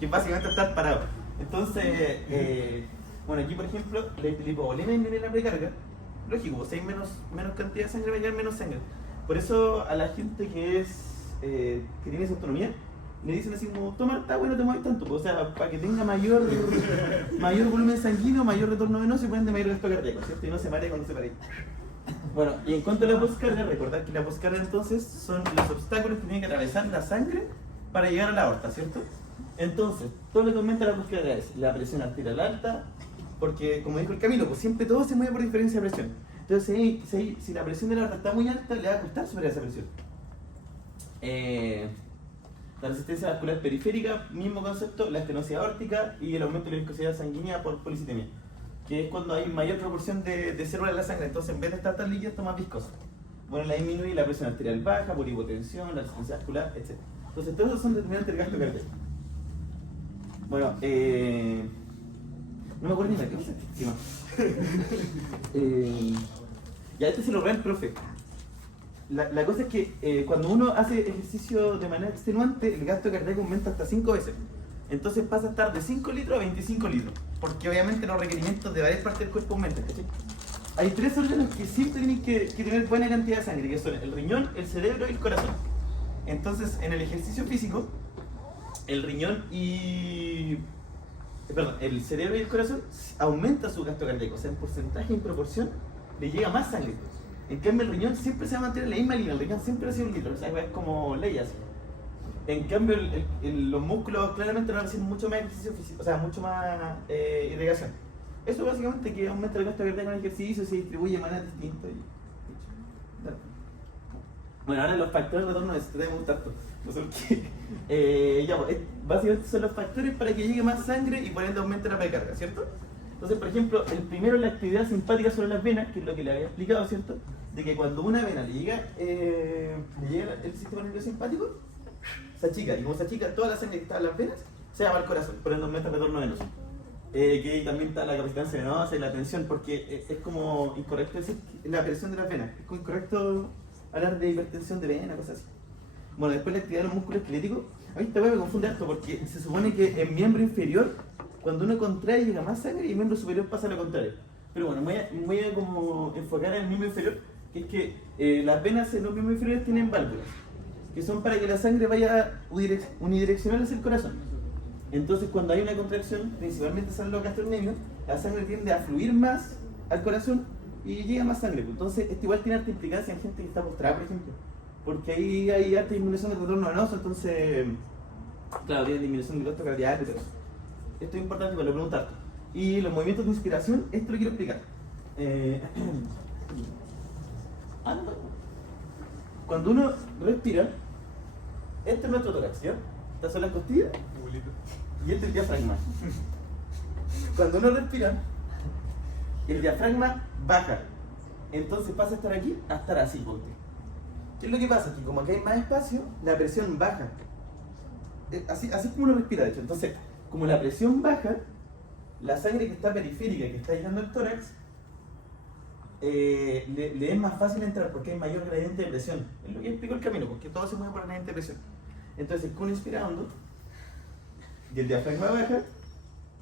que es básicamente estar parado. Entonces, bueno, aquí por ejemplo, la hipovolemia disminuye la precarga. Lógico, pues si hay menos cantidad de sangre, va a llegar menos sangre. Por eso a la gente que tiene esa autonomía, le dicen así como, toma esta agua y no te mueves tanto, pues, o sea, para que tenga mayor volumen sanguíneo, mayor retorno venoso y por ende mayor gasto cardíaco, ¿cierto? Y no se maree cuando se pare. Bueno, y en cuanto a la poscarga, recordad que la poscarga entonces son los obstáculos que tiene que atravesar la sangre para llegar a la aorta, ¿cierto? Entonces, todo lo que aumenta la poscarga es la presión arterial alta, porque como dijo el Camilo, pues siempre todo se mueve por diferencia de presión. Entonces, si la presión de la aorta está muy alta, le va a costar superar esa presión. La resistencia vascular periférica, mismo concepto, la estenosis aórtica y el aumento de la viscosidad sanguínea por policitemia, que es cuando hay mayor proporción de células en la sangre, entonces en vez de estar tan líquida está más viscosa. Bueno, la disminuye la presión arterial baja por hipotensión, la resistencia vascular, etc. Entonces todos esos son determinantes del gasto cardíaco. Bueno, no me acuerdo ni la cosa. Sí, no. Ya este se lo ve el profe. La cosa es que cuando uno hace ejercicio de manera extenuante, el gasto cardíaco aumenta hasta 5 veces. Entonces pasa a estar de 5 litros a 25 litros. Porque obviamente los requerimientos de varias partes del cuerpo aumentan, ¿cachai? Hay 3 órganos que siempre tienen que tener buena cantidad de sangre, que son el riñón, el cerebro y el corazón. Entonces en el ejercicio físico, el riñón el cerebro y el corazón aumenta su gasto cardíaco, o sea, en porcentaje y en proporción le llega más sangre. En cambio, el riñón siempre se va a mantener en la misma línea, el riñón siempre ha sido un litro, o sea, es como ley así. En cambio, los músculos claramente van a hacer mucho más ejercicio físico, o sea, mucho más irrigación. Eso básicamente que aumenta el gasto cardíaco con el ejercicio, se distribuye de manera distinta. Bueno, ahora los factores de retorno, esto debe gustar todo. No sé por qué. Básicamente son los factores para que llegue más sangre y por ende aumente la precarga, ¿cierto? Entonces, por ejemplo, el primero es la actividad simpática sobre las venas, que es lo que le había explicado, ¿cierto? De que cuando una vena le llega el sistema nervioso simpático, se achica, y como se achica, toda la sangre que está en las venas se va al corazón, por ende aumenta el retorno venoso. Que ahí también está la capacitancia venosa y la tensión, porque es como incorrecto decir la presión de las venas, es como incorrecto hablar de hipertensión de vena, cosas así. Bueno, después la actividad de los músculos esqueléticos, a mí esta me confunde esto, porque se supone que en miembro inferior, cuando uno contrae llega más sangre y en miembro superior pasa lo contrario. Pero bueno, me voy a como enfocar en el miembro inferior, que es que las venas en los miembros inferiores tienen válvulas, que son para que la sangre vaya unidireccional hacia el corazón. Entonces cuando hay una contracción, principalmente salen los gastrocnemios, la sangre tiende a fluir más al corazón y llega más sangre. Entonces esto igual tiene alta implicancia en gente que está postrada, por ejemplo, porque ahí hay alta disminución del retorno venoso, entonces claro, tiene disminución del gasto cardíaco y todo eso. Esto es importante para preguntar. Y los movimientos de inspiración, esto lo quiero explicar. Cuando uno respira, este es nuestro tórax, ¿ya? Estas son las costillas y este es el diafragma. Cuando uno respira, el diafragma baja. Entonces pasa a estar aquí a estar así, ponte. ¿Qué es lo que pasa? Que como aquí hay más espacio, la presión baja. Así es como uno respira, de hecho. Entonces, como la presión baja, la sangre que está periférica, que está llegando al tórax, le es más fácil entrar porque hay mayor gradiente de presión. Es lo que explicó el Camilo, porque todo se mueve por gradiente de presión. Entonces, con uno inspira hondo y el diafragma baja,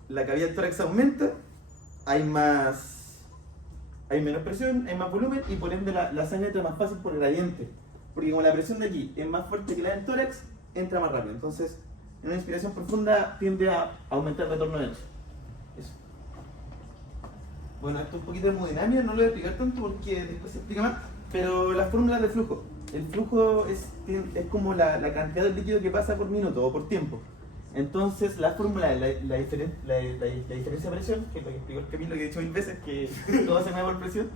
la cavidad del tórax aumenta, hay menos presión, hay más volumen y por ende la sangre entra más fácil por gradiente. Porque como la presión de aquí es más fuerte que la del tórax, entra más rápido. Entonces, en una inspiración profunda tiende a aumentar el retorno venoso. Eso. Bueno, esto es un poquito de hemodinamia, no lo voy a explicar tanto porque después se explica más, pero las fórmulas de flujo. El flujo es como la cantidad de líquido que pasa por minuto o por tiempo. Entonces, la fórmula es la diferencia de presión, que es lo que explicó el Camilo, que he dicho 1000 veces, que todo se mueve por presión,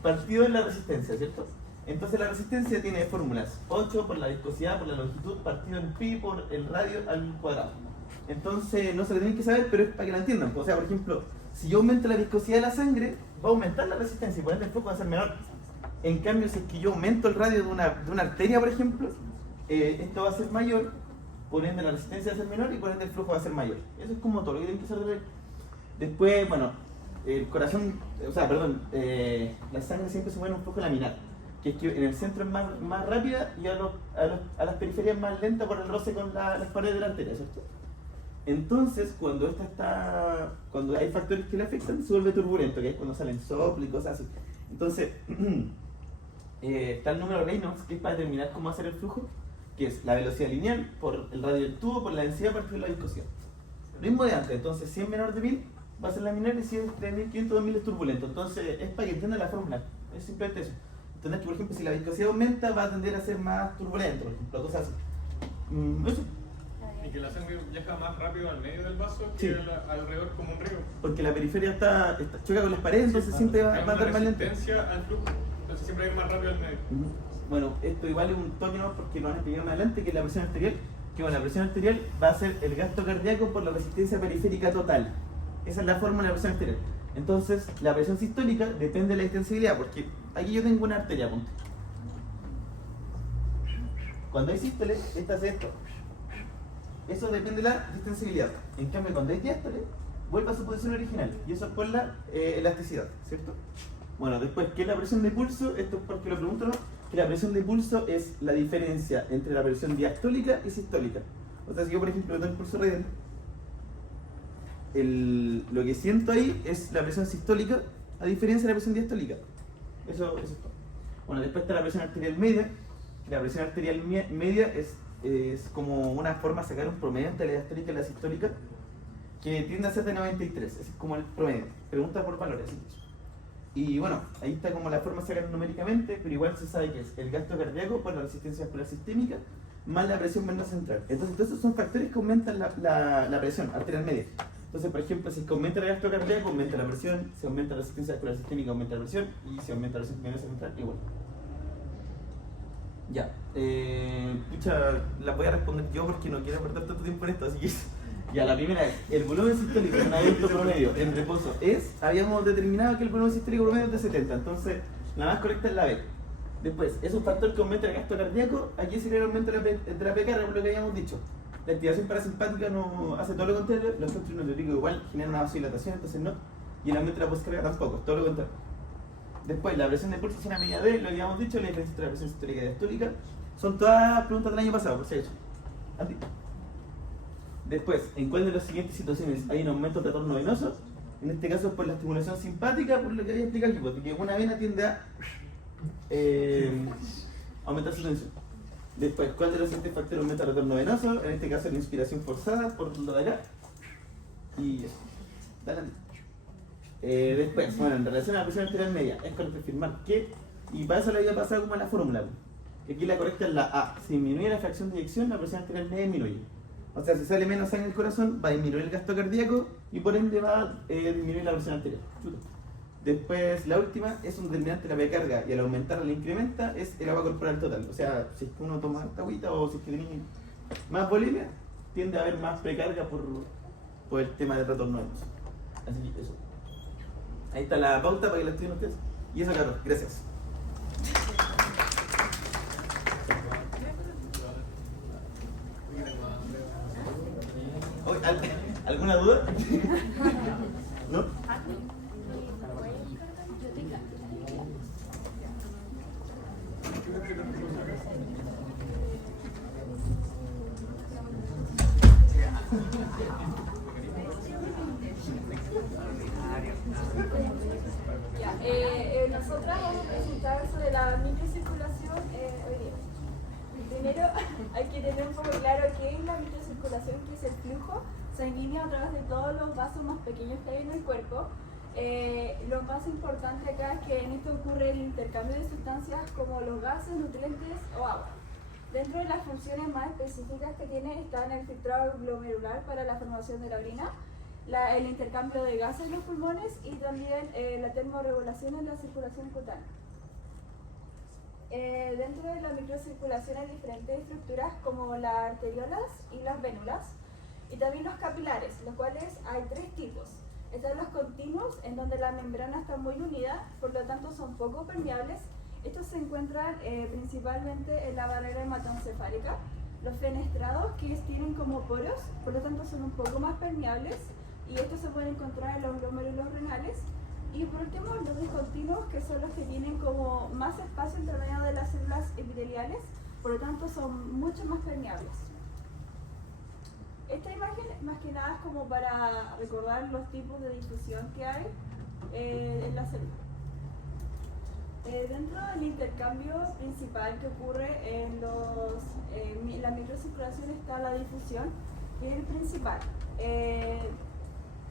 partido en la resistencia, ¿cierto? Entonces, la resistencia tiene fórmulas 8 por la viscosidad, por la longitud, partido en pi por el radio al cuadrado. Entonces no se lo tienen que saber, pero es para que la entiendan. O sea, por ejemplo, si yo aumento la viscosidad de la sangre, va a aumentar la resistencia y por ende el flujo va a ser menor. En cambio, si es que yo aumento el radio de una arteria, por ejemplo, esto va a ser mayor, por ende la resistencia va a ser menor y por ende el flujo va a ser mayor. Eso es como todo lo que tienen que saber. Después, bueno, el corazón, o sea, perdón, la sangre siempre se mueve en un flujo laminar, que es que en el centro es más rápida y a las periferias más lenta por el roce con las paredes de la arteria, ¿cierto? Entonces, cuando hay factores que le afectan, se vuelve turbulento, que es cuando salen soplo y cosas así. Entonces, está el número Reynolds, que es para determinar cómo hacer el flujo, que es la velocidad lineal por el radio del tubo por la densidad partido de la viscosidad. Lo mismo de antes, entonces 100 menor de 1000 va a ser laminar y 100 de 1500 2000 es turbulento. Entonces, es para que entiendan la fórmula, es simplemente eso. Entender que, por ejemplo, si la viscosidad aumenta, va a tender a ser más turbulento, por ejemplo, cosas así. Eso. Y que la sangre viaja más rápido al medio del vaso Sí. que alrededor como un río. Porque la periferia choca con las paredes, entonces siempre va a andar más lento. Resistencia al flujo, entonces siempre va a ir más rápido al medio. Bueno, esto igual es un toque no porque lo van a explicar más adelante, que es la presión arterial. Que bueno, la presión arterial va a ser el gasto cardíaco por la resistencia periférica total. Esa es la fórmula de la presión arterial. Entonces, la presión sistólica depende de la distensibilidad, porque aquí yo tengo una arteria, punto. Cuando hay sístole, esta hace esto. Eso depende de la distensibilidad. En cambio, cuando hay diástole, vuelve a su posición original. Y eso es por la elasticidad, ¿cierto? Bueno, después, ¿qué es la presión de pulso? Esto es porque lo pregunto, ¿no? Que la presión de pulso es la diferencia entre la presión diastólica y sistólica. O sea, si yo, por ejemplo, tengo el pulso radial, lo que siento ahí es la presión sistólica a diferencia de la presión diastólica. Eso es todo. Bueno, después está la presión arterial media. La presión arterial media es como una forma de sacar un promedio entre la diastólica y la sistólica que tiende a ser de 93. Ese es como el promedio. Pregunta por valores. ¿Sí? Y bueno, ahí está como la forma de sacarlo numéricamente, pero igual se sabe que es el gasto cardíaco por la resistencia vascular sistémica más la presión venosa central. Entonces, estos son factores que aumentan la presión arterial media. Entonces, por ejemplo, si es que aumenta el gasto cardíaco, aumenta la presión, si aumenta la resistencia vascular sistémica, aumenta la presión, y si aumenta la presión venosa central, igual. Ya, pucha, la voy a responder yo porque no quiero perder tanto tiempo en esto, así que ya, la primera es, el volumen sistólico en un adulto promedio en reposo habíamos determinado que el volumen sistólico promedio es de 70, entonces la más correcta es la B. Después, es un factor que aumenta el gasto cardíaco, aquí sería el aumento de la PK, por lo que habíamos dicho. La activación parasimpática no hace todo lo contrario, los efectos neurolíticos igual generan una vasodilatación, entonces no, y el aumento de la poscarga tampoco, todo lo contrario. Después, la presión de pulso es una medida de, lo que habíamos dicho, la diferencia entre la presión sistólica y diastólica. Son todas preguntas del año pasado, por si acaso. Después, ¿en cuál de las siguientes situaciones hay un aumento de retorno venoso? En este caso es por la estimulación simpática, por lo que había explicado aquí, porque una vena tiende a aumentar su tensión. Después, ¿cuál de los siguientes factores aumenta el retorno venoso? En este caso la inspiración forzada, por lo de acá. Y eso. Dale. Después, bueno, en relación a la presión arterial media, es correcto afirmar que, y para eso le había pasado como a la fórmula, que aquí la correcta es la A. Si disminuye la fracción de eyección, la presión arterial media disminuye. O sea, si sale menos sangre del corazón, va a disminuir el gasto cardíaco y por ende va a disminuir la presión arterial. Chuta. Después, la última es un determinante de la precarga y al aumentar o la incrementa es el agua corporal total. O sea, si es que uno toma esta agüita o si es que tiene más bulimia, tiende a haber más precarga por el tema del retorno venoso. Así que eso. Ahí está la pauta para que la estudien ustedes. Y eso, Carlos, gracias. ¿Alguna duda? ¿No? Nosotras vamos a presentar sobre la microcirculación hoy día. Primero hay que tener un poco claro qué es la microcirculación, qué es el flujo sanguíneo a través de todos los vasos más pequeños que hay en el cuerpo. Lo más importante acá es que en esto ocurre el intercambio de sustancias como los gases, nutrientes o agua. Dentro de las funciones más específicas que tiene están el filtrado glomerular para la formación de la orina, el intercambio de gases en los pulmones y también la termorregulación en la circulación cutánea. Dentro de la microcirculación hay diferentes estructuras como las arteriolas y las vénulas. Y también los capilares, los cuales hay 3 tipos. Están los continuos, en donde la membrana está muy unida, por lo tanto son poco permeables. Estos se encuentran principalmente en la barrera hematoencefálica. Los fenestrados, que tienen como poros, por lo tanto son un poco más permeables. Y estos se pueden encontrar en los glomérulos renales. Y por último, los discontinuos, que son los que tienen como más espacio entre medio de las células epiteliales, por lo tanto son mucho más permeables. Esta imagen más que nada es como para recordar los tipos de difusión que hay en la célula. Dentro del intercambio principal que ocurre en la microcirculación está la difusión, que es el principal.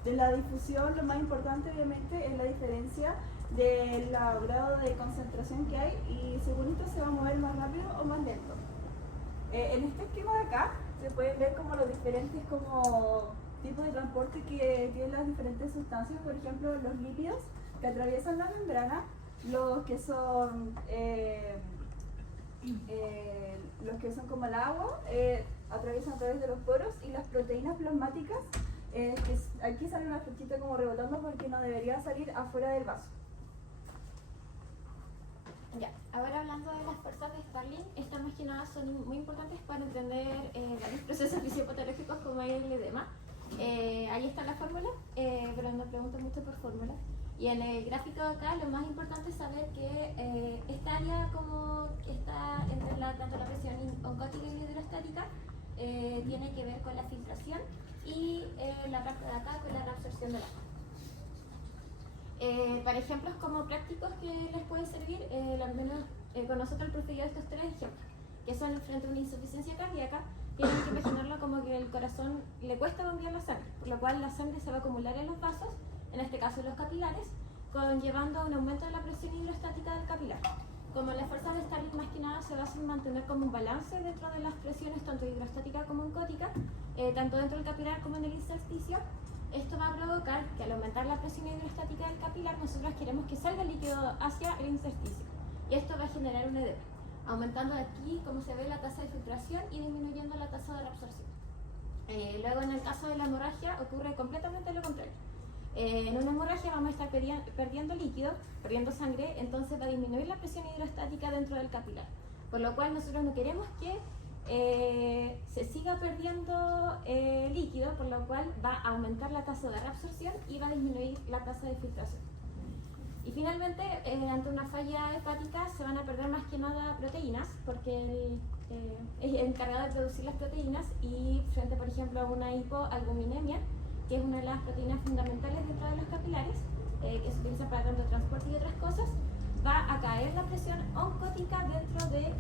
De la difusión, lo más importante obviamente es la diferencia del grado de concentración que hay, y según esto se va a mover más rápido o más lento. En este esquema de acá se pueden ver como los diferentes tipos de transporte que tienen las diferentes sustancias. Por ejemplo, los lípidos que atraviesan la membrana, los que son como el agua, atraviesan a través de los poros, y las proteínas plasmáticas, aquí sale una flechita como rebotando porque no debería salir afuera del vaso. Ya, ahora hablando de las fuerzas de Starling, estas más que nada son muy importantes para entender varios procesos fisiopatológicos como el edema. Ahí está la fórmula, pero no pregunto mucho por fórmula. Y en el gráfico de acá lo más importante es saber que esta área como que está entre tanto la presión oncótica y la hidrostática tiene que ver con la filtración, y la parte de acá con la reabsorción del agua. Para ejemplos como prácticos que les puede servir, al menos con nosotros el profe dio estos 3 ejemplos, que son frente a una insuficiencia cardíaca. Tienen que imaginarlo como que el corazón le cuesta bombear la sangre, por lo cual la sangre se va a acumular en los vasos, en este caso en los capilares, conllevando un aumento de la presión hidrostática del capilar. Como las fuerzas de Starling más que nada se basan en mantener como un balance dentro de las presiones tanto hidrostática como oncótica, tanto dentro del capilar como en el intersticio, esto va a provocar que al aumentar la presión hidrostática del capilar, nosotros queremos que salga el líquido hacia el intersticio, y esto va a generar un edema, aumentando aquí, como se ve, la tasa de filtración y disminuyendo la tasa de reabsorción. Luego, en el caso de la hemorragia, ocurre completamente lo contrario. En una hemorragia vamos a estar perdiendo líquido, perdiendo sangre, entonces va a disminuir la presión hidrostática dentro del capilar, por lo cual nosotros no queremos que se siga perdiendo líquido, por lo cual va a aumentar la tasa de reabsorción y va a disminuir la tasa de filtración. Y finalmente, ante una falla hepática se van a perder más que nada proteínas, porque es encargado de producir las proteínas, y frente, por ejemplo, a una hipoalbuminemia, que es una de las proteínas fundamentales dentro de los capilares, que se utiliza para tanto transporte y otras cosas, va a caer la presión oncótica dentro de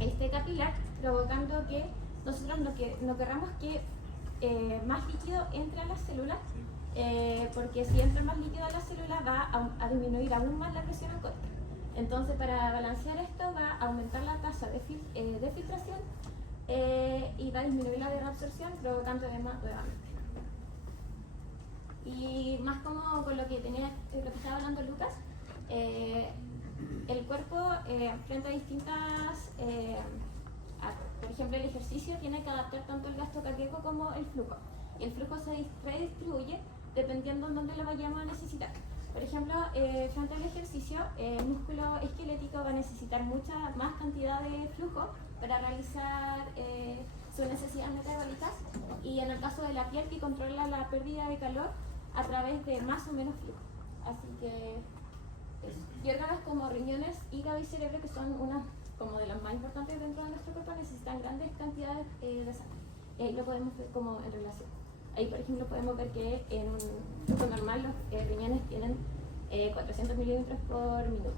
este capilar, provocando que nosotros no querramos que más líquido entre a las células, porque si entra más líquido a la célula va a disminuir aún más la presión oncótica. Entonces, para balancear esto, va a aumentar la tasa de filtración y va a disminuir la de reabsorción, provocando edema nuevamente. Y más como con lo que estaba hablando Lucas, el cuerpo frente a distintas, por ejemplo, el ejercicio tiene que adaptar tanto el gasto cardíaco como el flujo. Y el flujo se redistribuye dependiendo en dónde lo vayamos a necesitar. Por ejemplo, frente al ejercicio, el músculo esquelético va a necesitar mucha más cantidad de flujo para realizar sus necesidades metabólicas, y en el caso de la piel, que controla la pérdida de calor a través de más o menos flujo. Así que eso. Y órganos como riñones, hígado y cerebro, que son unas como de las más importantes dentro de nuestro cuerpo, necesitan grandes cantidades de sangre. Lo podemos ver como en relación. Ahí, por ejemplo, podemos ver que en un flujo normal los riñones tienen 400 mililitros por minuto,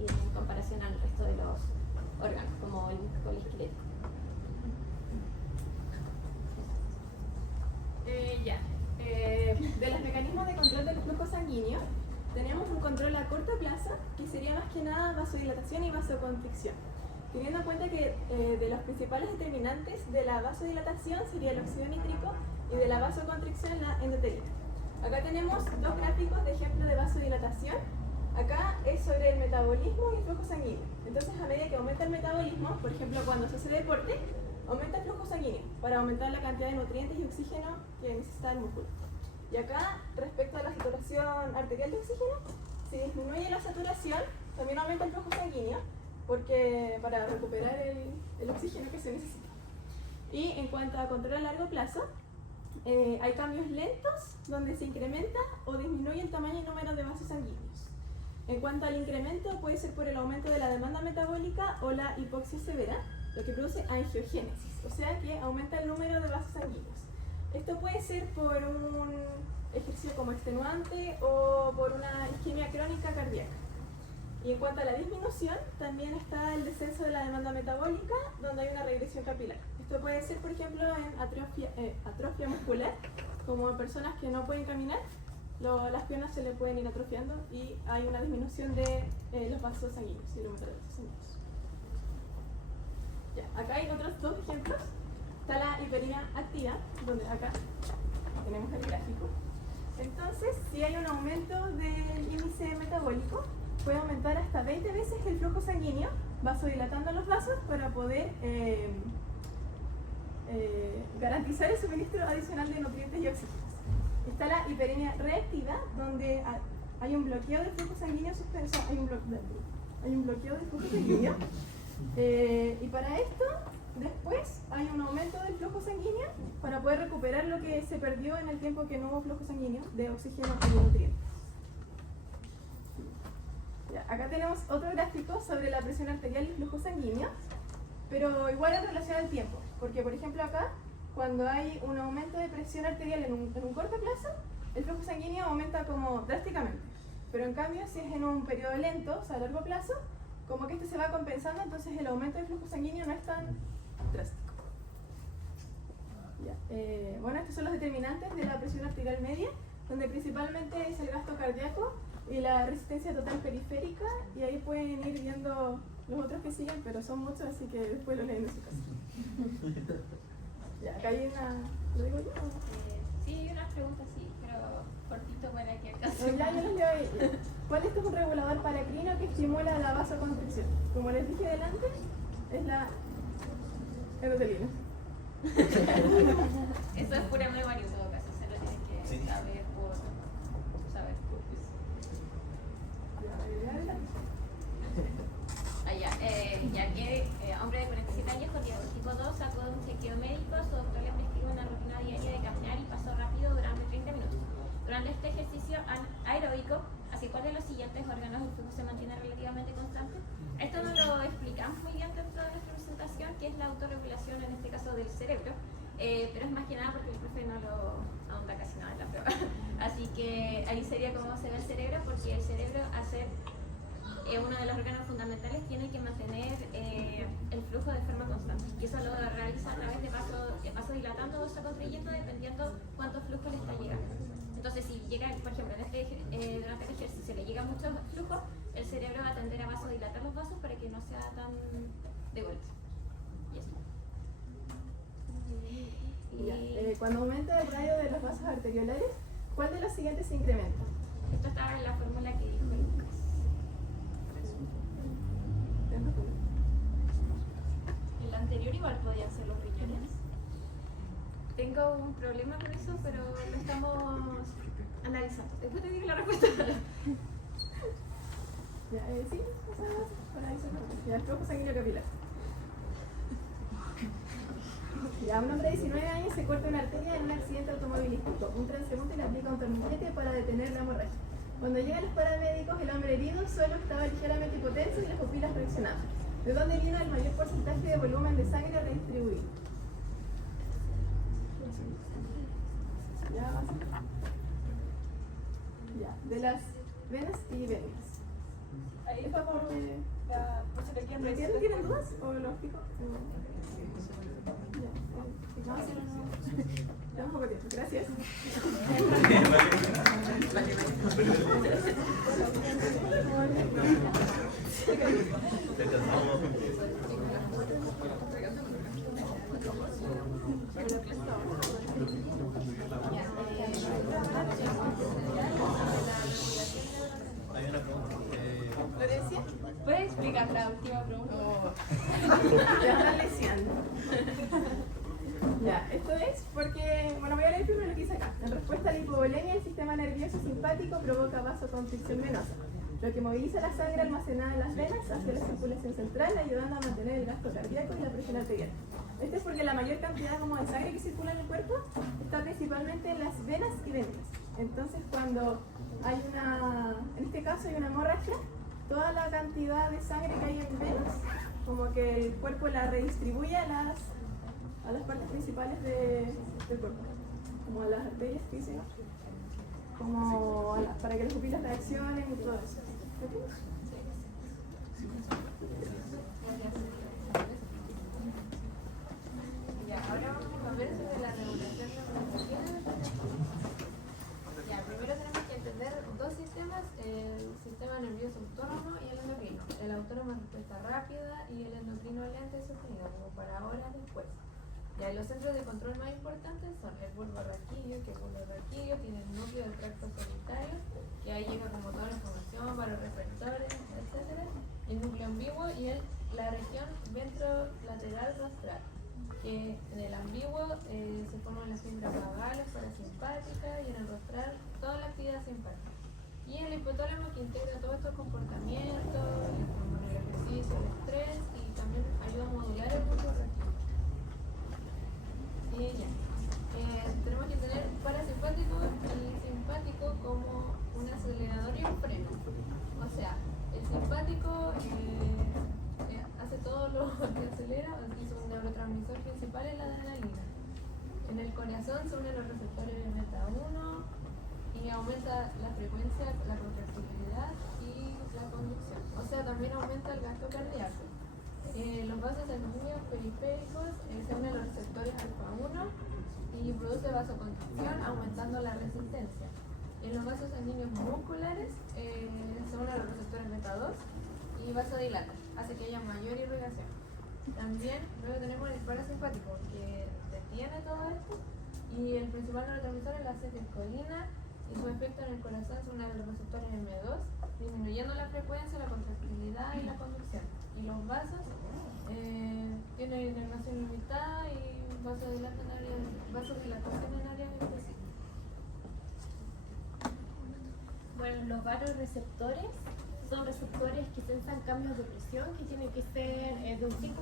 y en comparación al resto de los órganos, como el músculo esquelético. De los mecanismos de control del flujo sanguíneo, tenemos un control a corto plazo, que sería más que nada vasodilatación y vasoconstricción. Teniendo en cuenta que de los principales determinantes de la vasodilatación sería el óxido nítrico, y de la vasoconstricción la endotelina. Acá tenemos 2 gráficos de ejemplo de vasodilatación. Acá es sobre el metabolismo y el flujo sanguíneo. Entonces, a medida que aumenta el metabolismo, por ejemplo, cuando se hace deporte, aumenta el flujo sanguíneo para aumentar la cantidad de nutrientes y oxígeno que necesita el músculo. Y acá, respecto a la saturación arterial de oxígeno, si disminuye la saturación, también aumenta el flujo sanguíneo, porque para recuperar el oxígeno que se necesita. Y en cuanto a control a largo plazo, hay cambios lentos donde se incrementa o disminuye el tamaño y número de vasos sanguíneos. En cuanto al incremento, puede ser por el aumento de la demanda metabólica o la hipoxia severa, lo que produce angiogénesis, o sea que aumenta el número de vasos sanguíneos. Esto puede ser por un ejercicio como extenuante o por una isquemia crónica cardíaca. Y en cuanto a la disminución, también está el descenso de la demanda metabólica, donde hay una regresión capilar. Esto puede ser, por ejemplo, en atrofia muscular, como en personas que no pueden caminar, las piernas se le pueden ir atrofiando y hay una disminución de los vasos sanguíneos y el número de vasos sanguíneos. Ya, acá hay otros dos ejemplos. Está la hiperemia activa, donde acá tenemos el gráfico. Entonces, si hay un aumento del índice metabólico, puede aumentar hasta 20 veces el flujo sanguíneo, vasodilatando los vasos para poder garantizar el suministro adicional de nutrientes y oxígenos. Está la hiperemia reactiva, donde hay un bloqueo del flujo sanguíneo suspenso, hay un bloqueo del flujo sanguíneo, y para esto, después hay un aumento del flujo sanguíneo para poder recuperar lo que se perdió en el tiempo que no hubo flujo sanguíneo de oxígeno y de nutrientes. Ya, acá tenemos otro gráfico sobre la presión arterial y flujo sanguíneo, pero igual en relación al tiempo, porque por ejemplo acá, cuando hay un aumento de presión arterial en un corto plazo, el flujo sanguíneo aumenta como drásticamente, pero en cambio si es en un periodo lento, o sea a largo plazo, como que este se va compensando, entonces el aumento del flujo sanguíneo no es tan drástico. Ya, bueno, estos son los determinantes de la presión arterial media, donde principalmente es el gasto cardíaco y la resistencia total periférica, y ahí pueden ir viendo los otros que siguen, pero son muchos, así que después lo leen en su casa. Ya, acá hay una... ¿Lo digo yo? Sí, hay unas preguntas, sí, pero cortito para que alcance. Ya, yo les leo ahí. ¿Cuál es un regulador paracrino que estimula la vasoconstricción? Como les dije delante, es la endotelina. Eso es pura memoria en todo caso, se lo tienen que saber por saber. Ya que hombre de 47 años con diagnóstico 2 sacó de un chequeo médico, su doctor le prescribe una rutina diaria de caminar y paso rápido durante 30 minutos. Durante este ejercicio aeróbico, así cuál de los siguientes órganos del flujo se mantiene relativamente constante. Esto no lo explicamos muy bien dentro de nuestra presentación, que es la autorregulación en este caso del cerebro, pero es más que nada porque el profe no lo ahonda casi nada en la prueba. Así que ahí sería cómo se ve el cerebro, porque el cerebro, al ser uno de los órganos fundamentales, tiene que mantener el flujo de forma constante, y eso lo realiza a través de vaso dilatando o contrayendo, dependiendo cuánto flujo le está llegando. Entonces, si llega, por ejemplo, durante el ejercicio le llega mucho flujo, el cerebro va a tender a vasodilatar los vasos para que no sea tan de golpe. Y eso. Cuando aumenta el radio de los vasos arteriolares, ¿cuál de los siguientes se incrementa? Esto estaba en la fórmula que dijo Lucas. El anterior igual podían ser los riñones. Tengo un problema con eso, pero lo estamos analizando. Después te digo la respuesta. Ya, sí, o sea, para eso no. Ya, el flujo sanguíneo capilar. Ya, un hombre de 19 años se corta una arteria en un accidente automovilístico. Un transeúnte le aplica un torniquete para detener la hemorragia. Cuando llegan los paramédicos, el hombre herido solo estaba ligeramente hipotenso y las pupilas fraccionadas. ¿De dónde vino el mayor porcentaje de volumen de sangre redistribuido? Ya, de las venas y venas. Ahí ¿Esto por por si le quieren decir. ¿Tienen dudas o lo fijo? No, sí, no. Tengo poco tiempo, gracias. ¿Puedes explicar la última pregunta? Ya está leseando. Ya, esto es porque, bueno, voy a leer primero lo que dice acá. En respuesta a la hipovolemia, el sistema nervioso simpático provoca vasoconstricción venosa, lo que moviliza la sangre almacenada en las venas hacia la circulación central, ayudando a mantener el gasto cardíaco y la presión arterial. Esto es porque la mayor cantidad como de sangre que circula en el cuerpo está principalmente en las venas y ventras. Entonces, cuando hay en este caso hay una hemorragia, toda la cantidad de sangre que hay en venas, como que el cuerpo la redistribuye a las partes principales del cuerpo, como a las arterias que dicen, como para que las pupilas reaccionen y todo eso. ¿Ok? Ya, ahora vamos a ver sobre la regulación de la endorfina. Ya, primero tenemos que entender dos sistemas, el sistema nervioso autónomo y el endocrino. El autónomo es respuesta rápida y el endocrino lenta y sostenida, como para horas después. Ya, los centros de control más importantes son el bulbo raquídeo, que el bulbo raquídeo tiene el núcleo del tracto solitario, que ahí llega como toda la información, varios receptores, etc. El núcleo ambiguo y la región ventrolateral rostral, que en el ambiguo se forman las fibras vagales parasimpáticas y en el rostral toda la actividad simpática. Y el hipotálamo que integra todos estos comportamientos, como el ejercicio, el estrés y también ayuda a modular el bulbo raquídeo. Tenemos que tener parasimpático y simpático como un acelerador y un freno. O sea, el simpático hace todo lo que acelera, y su neurotransmisor principal es la adrenalina. En el corazón se unen los receptores beta 1 y aumenta la frecuencia, la contractilidad y la conducción. O sea, también aumenta el gasto cardíaco. Los vasos sanguíneos periféricos se unen a los receptores alfa 1 y produce vasoconstricción aumentando la resistencia. En los vasos sanguíneos musculares se unen a los receptores beta 2 y vasodilata, hace que haya mayor irrigación. También luego tenemos el parasimpático que detiene todo esto y el principal neurotransmisor es la acetilcolina y su efecto en el corazón se une a los receptores M2, disminuyendo la frecuencia, la contractilidad y la conducción. Y los vasos tienen inervación limitada y vasodilatación en áreas específicas. Bueno, los vasoreceptores son receptores que sensan cambios de presión que tienen que ser de un 5%.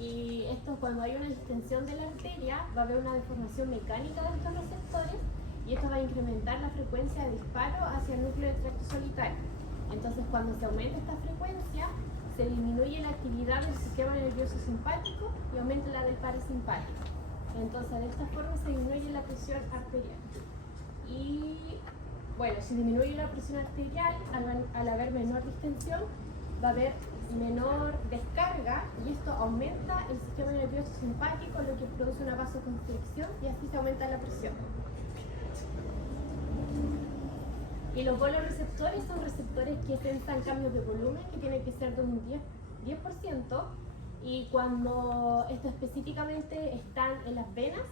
Y esto, cuando hay una distensión de la arteria, va a haber una deformación mecánica de estos receptores y esto va a incrementar la frecuencia de disparo hacia el núcleo del tracto solitario. Entonces, cuando se aumenta esta frecuencia, se disminuye la actividad del sistema nervioso simpático y aumenta la del parasimpático. Entonces, de esta forma se disminuye la presión arterial. Y bueno, si disminuye la presión arterial, al haber menor distensión, va a haber menor descarga y esto aumenta el sistema nervioso simpático, lo que produce una vasoconstricción y así se aumenta la presión. Y los voloreceptores son receptores que sensan cambios de volumen que tienen que ser de un 10%, y cuando esto específicamente están en las venas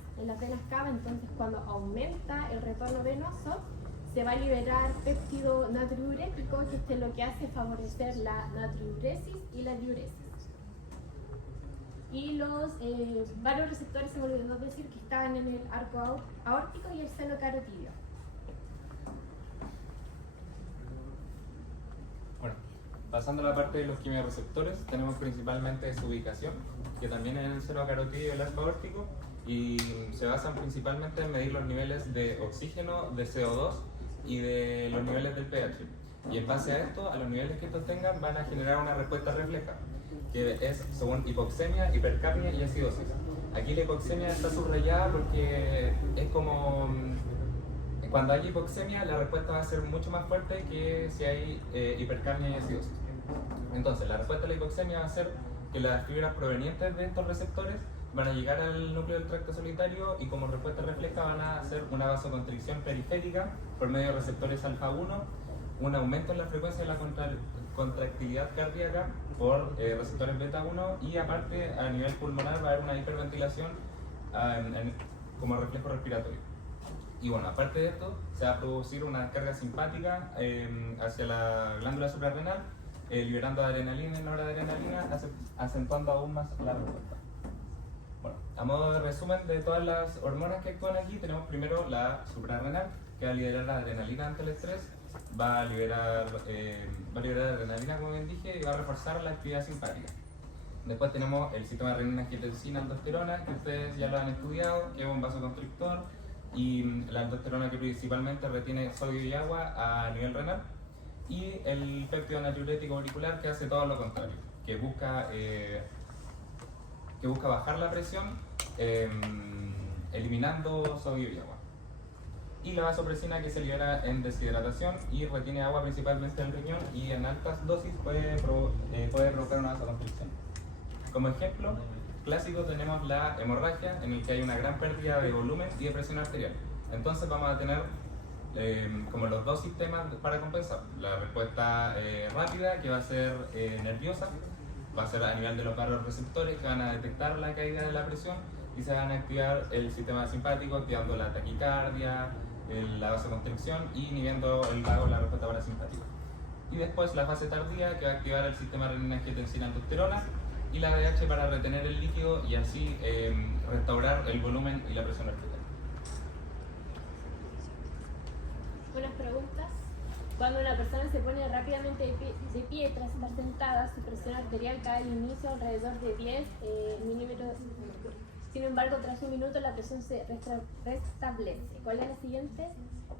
cava, entonces cuando aumenta el retorno venoso se va a liberar péptido natriurético, que lo que hace es favorecer la natriuresis y la diuresis. Y los varios receptores, se me olvidó decir, que estaban en el arco aórtico y el seno carotídeo. Bueno, pasando a la parte de los quimiorreceptores, tenemos principalmente su ubicación, que también es en el seno carotídeo y el arco aórtico, y se basan principalmente en medir los niveles de oxígeno, de CO2 y de los niveles del pH. Y en base a esto, a los niveles que estos tengan, van a generar una respuesta refleja, que es según hipoxemia, hipercapnia y acidosis. Aquí la hipoxemia está subrayada porque es como... Cuando hay hipoxemia, la respuesta va a ser mucho más fuerte que si hay hipercapnia y acidosis. Entonces, la respuesta a la hipoxemia va a ser que las fibras provenientes de estos receptores van a llegar al núcleo del tracto solitario y como respuesta refleja van a hacer una vasoconstricción periférica por medio de receptores alfa 1, un aumento en la frecuencia de la contractilidad cardíaca por receptores beta 1 y aparte a nivel pulmonar va a haber una hiperventilación como reflejo respiratorio. Y bueno, aparte de esto, se va a producir una descarga simpática hacia la glándula suprarrenal, liberando adrenalina y noradrenalina, acentuando aún más la respuesta. Bueno, a modo de resumen de todas las hormonas que actúan aquí, tenemos primero la suprarrenal, que va a liberar la adrenalina ante el estrés, va a liberar adrenalina, como bien dije, y va a reforzar la actividad simpática. Después tenemos el sistema renina, angiotensina, aldosterona, que ustedes ya lo han estudiado, que es un vasoconstrictor, y la aldosterona que principalmente retiene sodio y agua a nivel renal, y el péptido natriurético auricular, que hace todo lo contrario, que busca bajar la presión eliminando sodio y agua. Y la vasopresina, que se libera en deshidratación y retiene agua principalmente del riñón, y en altas dosis puede provocar una vasoconstricción. Como ejemplo clásico tenemos la hemorragia, en el que hay una gran pérdida de volumen y de presión arterial. Entonces vamos a tener como los dos sistemas para compensar. La respuesta rápida, que va a ser nerviosa, va a ser a nivel de los receptores que van a detectar la caída de la presión, y se van a activar el sistema simpático, activando la taquicardia, la vasoconstricción y inhibiendo el vago, la respuesta parasimpática. Y después la fase tardía, que va a activar el sistema renina, angiotensina, aldosterona, y la ADH para retener el líquido y así restaurar el volumen y la presión arterial. Unas preguntas. Cuando una persona se pone rápidamente de pie tras estar sentada, su presión arterial cae al inicio alrededor de 10 milímetros. Sin embargo, tras un minuto la presión se restablece. ¿Cuál es la siguiente?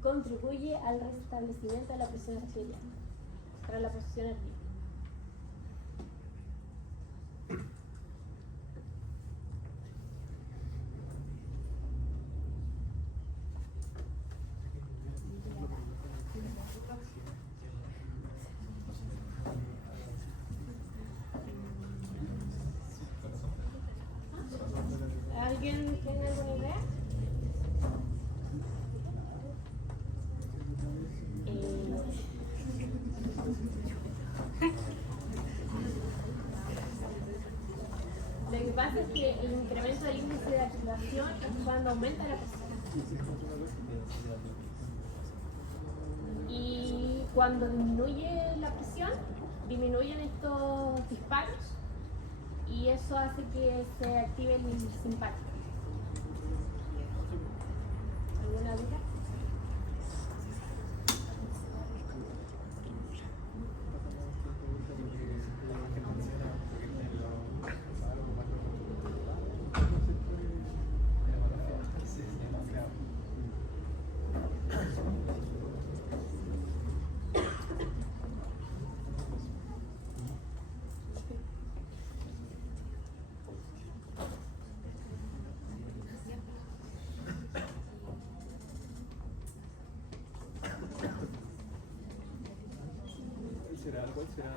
Contribuye al restablecimiento de la presión arterial para la posición erguida. ¿Alguien tiene alguna idea? Lo que pasa es que el incremento del índice de activación es cuando aumenta la presión. Y cuando disminuye la presión, disminuyen estos disparos, y eso hace que se active el simpático. ¿Alguna duda? ¿Cuál será?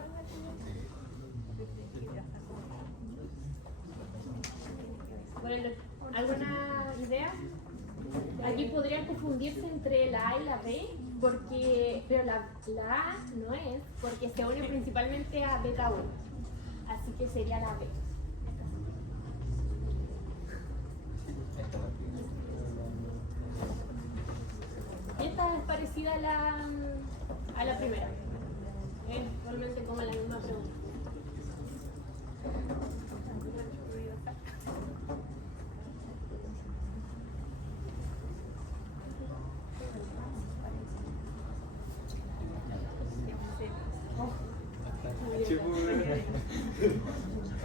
Bueno, ¿alguna idea? Aquí podrían confundirse entre la A y la B, pero la A no es, porque se une principalmente a beta 1, así que sería la B. Esta es parecida a la primera. Es realmente como la misma pregunta.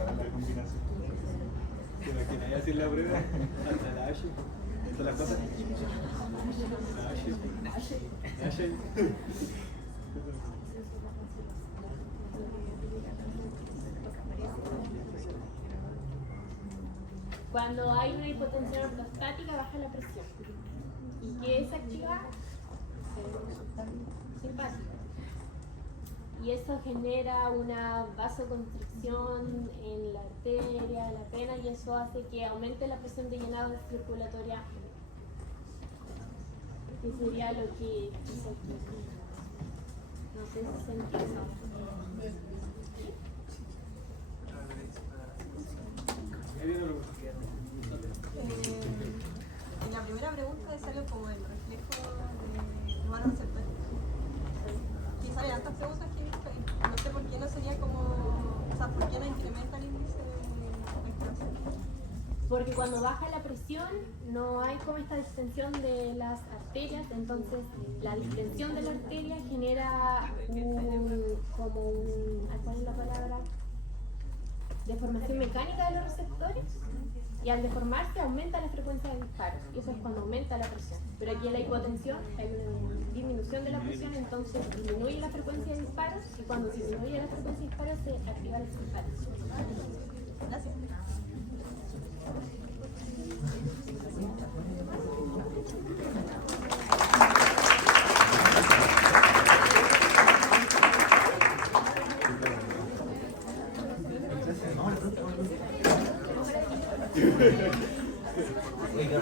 La combinación. ¿Te imaginas hacer la prueba? Hasta la H. Hasta las cosas. La H. Cuando hay una hipotensión ortostática baja la presión. ¿Y qué es activar? Simpático. Y eso genera una vasoconstricción en la arteria, la vena, y eso hace que aumente la presión de llenado circulatoria, que sería lo que hizo aquí. No sé si se entiende. En la primera pregunta sale como el reflejo de humano receptor. Y salen tantas preguntas que he visto y no sé por qué no sería como, o sea, por qué no incrementa el índice de activación. porque cuando baja la presión no hay como esta distensión de las arterias, entonces la distensión de la arteria genera ¿cuál es la palabra? Deformación mecánica de los receptores, y al deformarse aumenta la frecuencia de disparos, y eso es cuando aumenta la presión. Pero aquí en la hipotensión hay una disminución de la presión, entonces disminuye la frecuencia de disparos, y cuando disminuye la frecuencia de disparos se activa la simpática. Gracias. Oiga,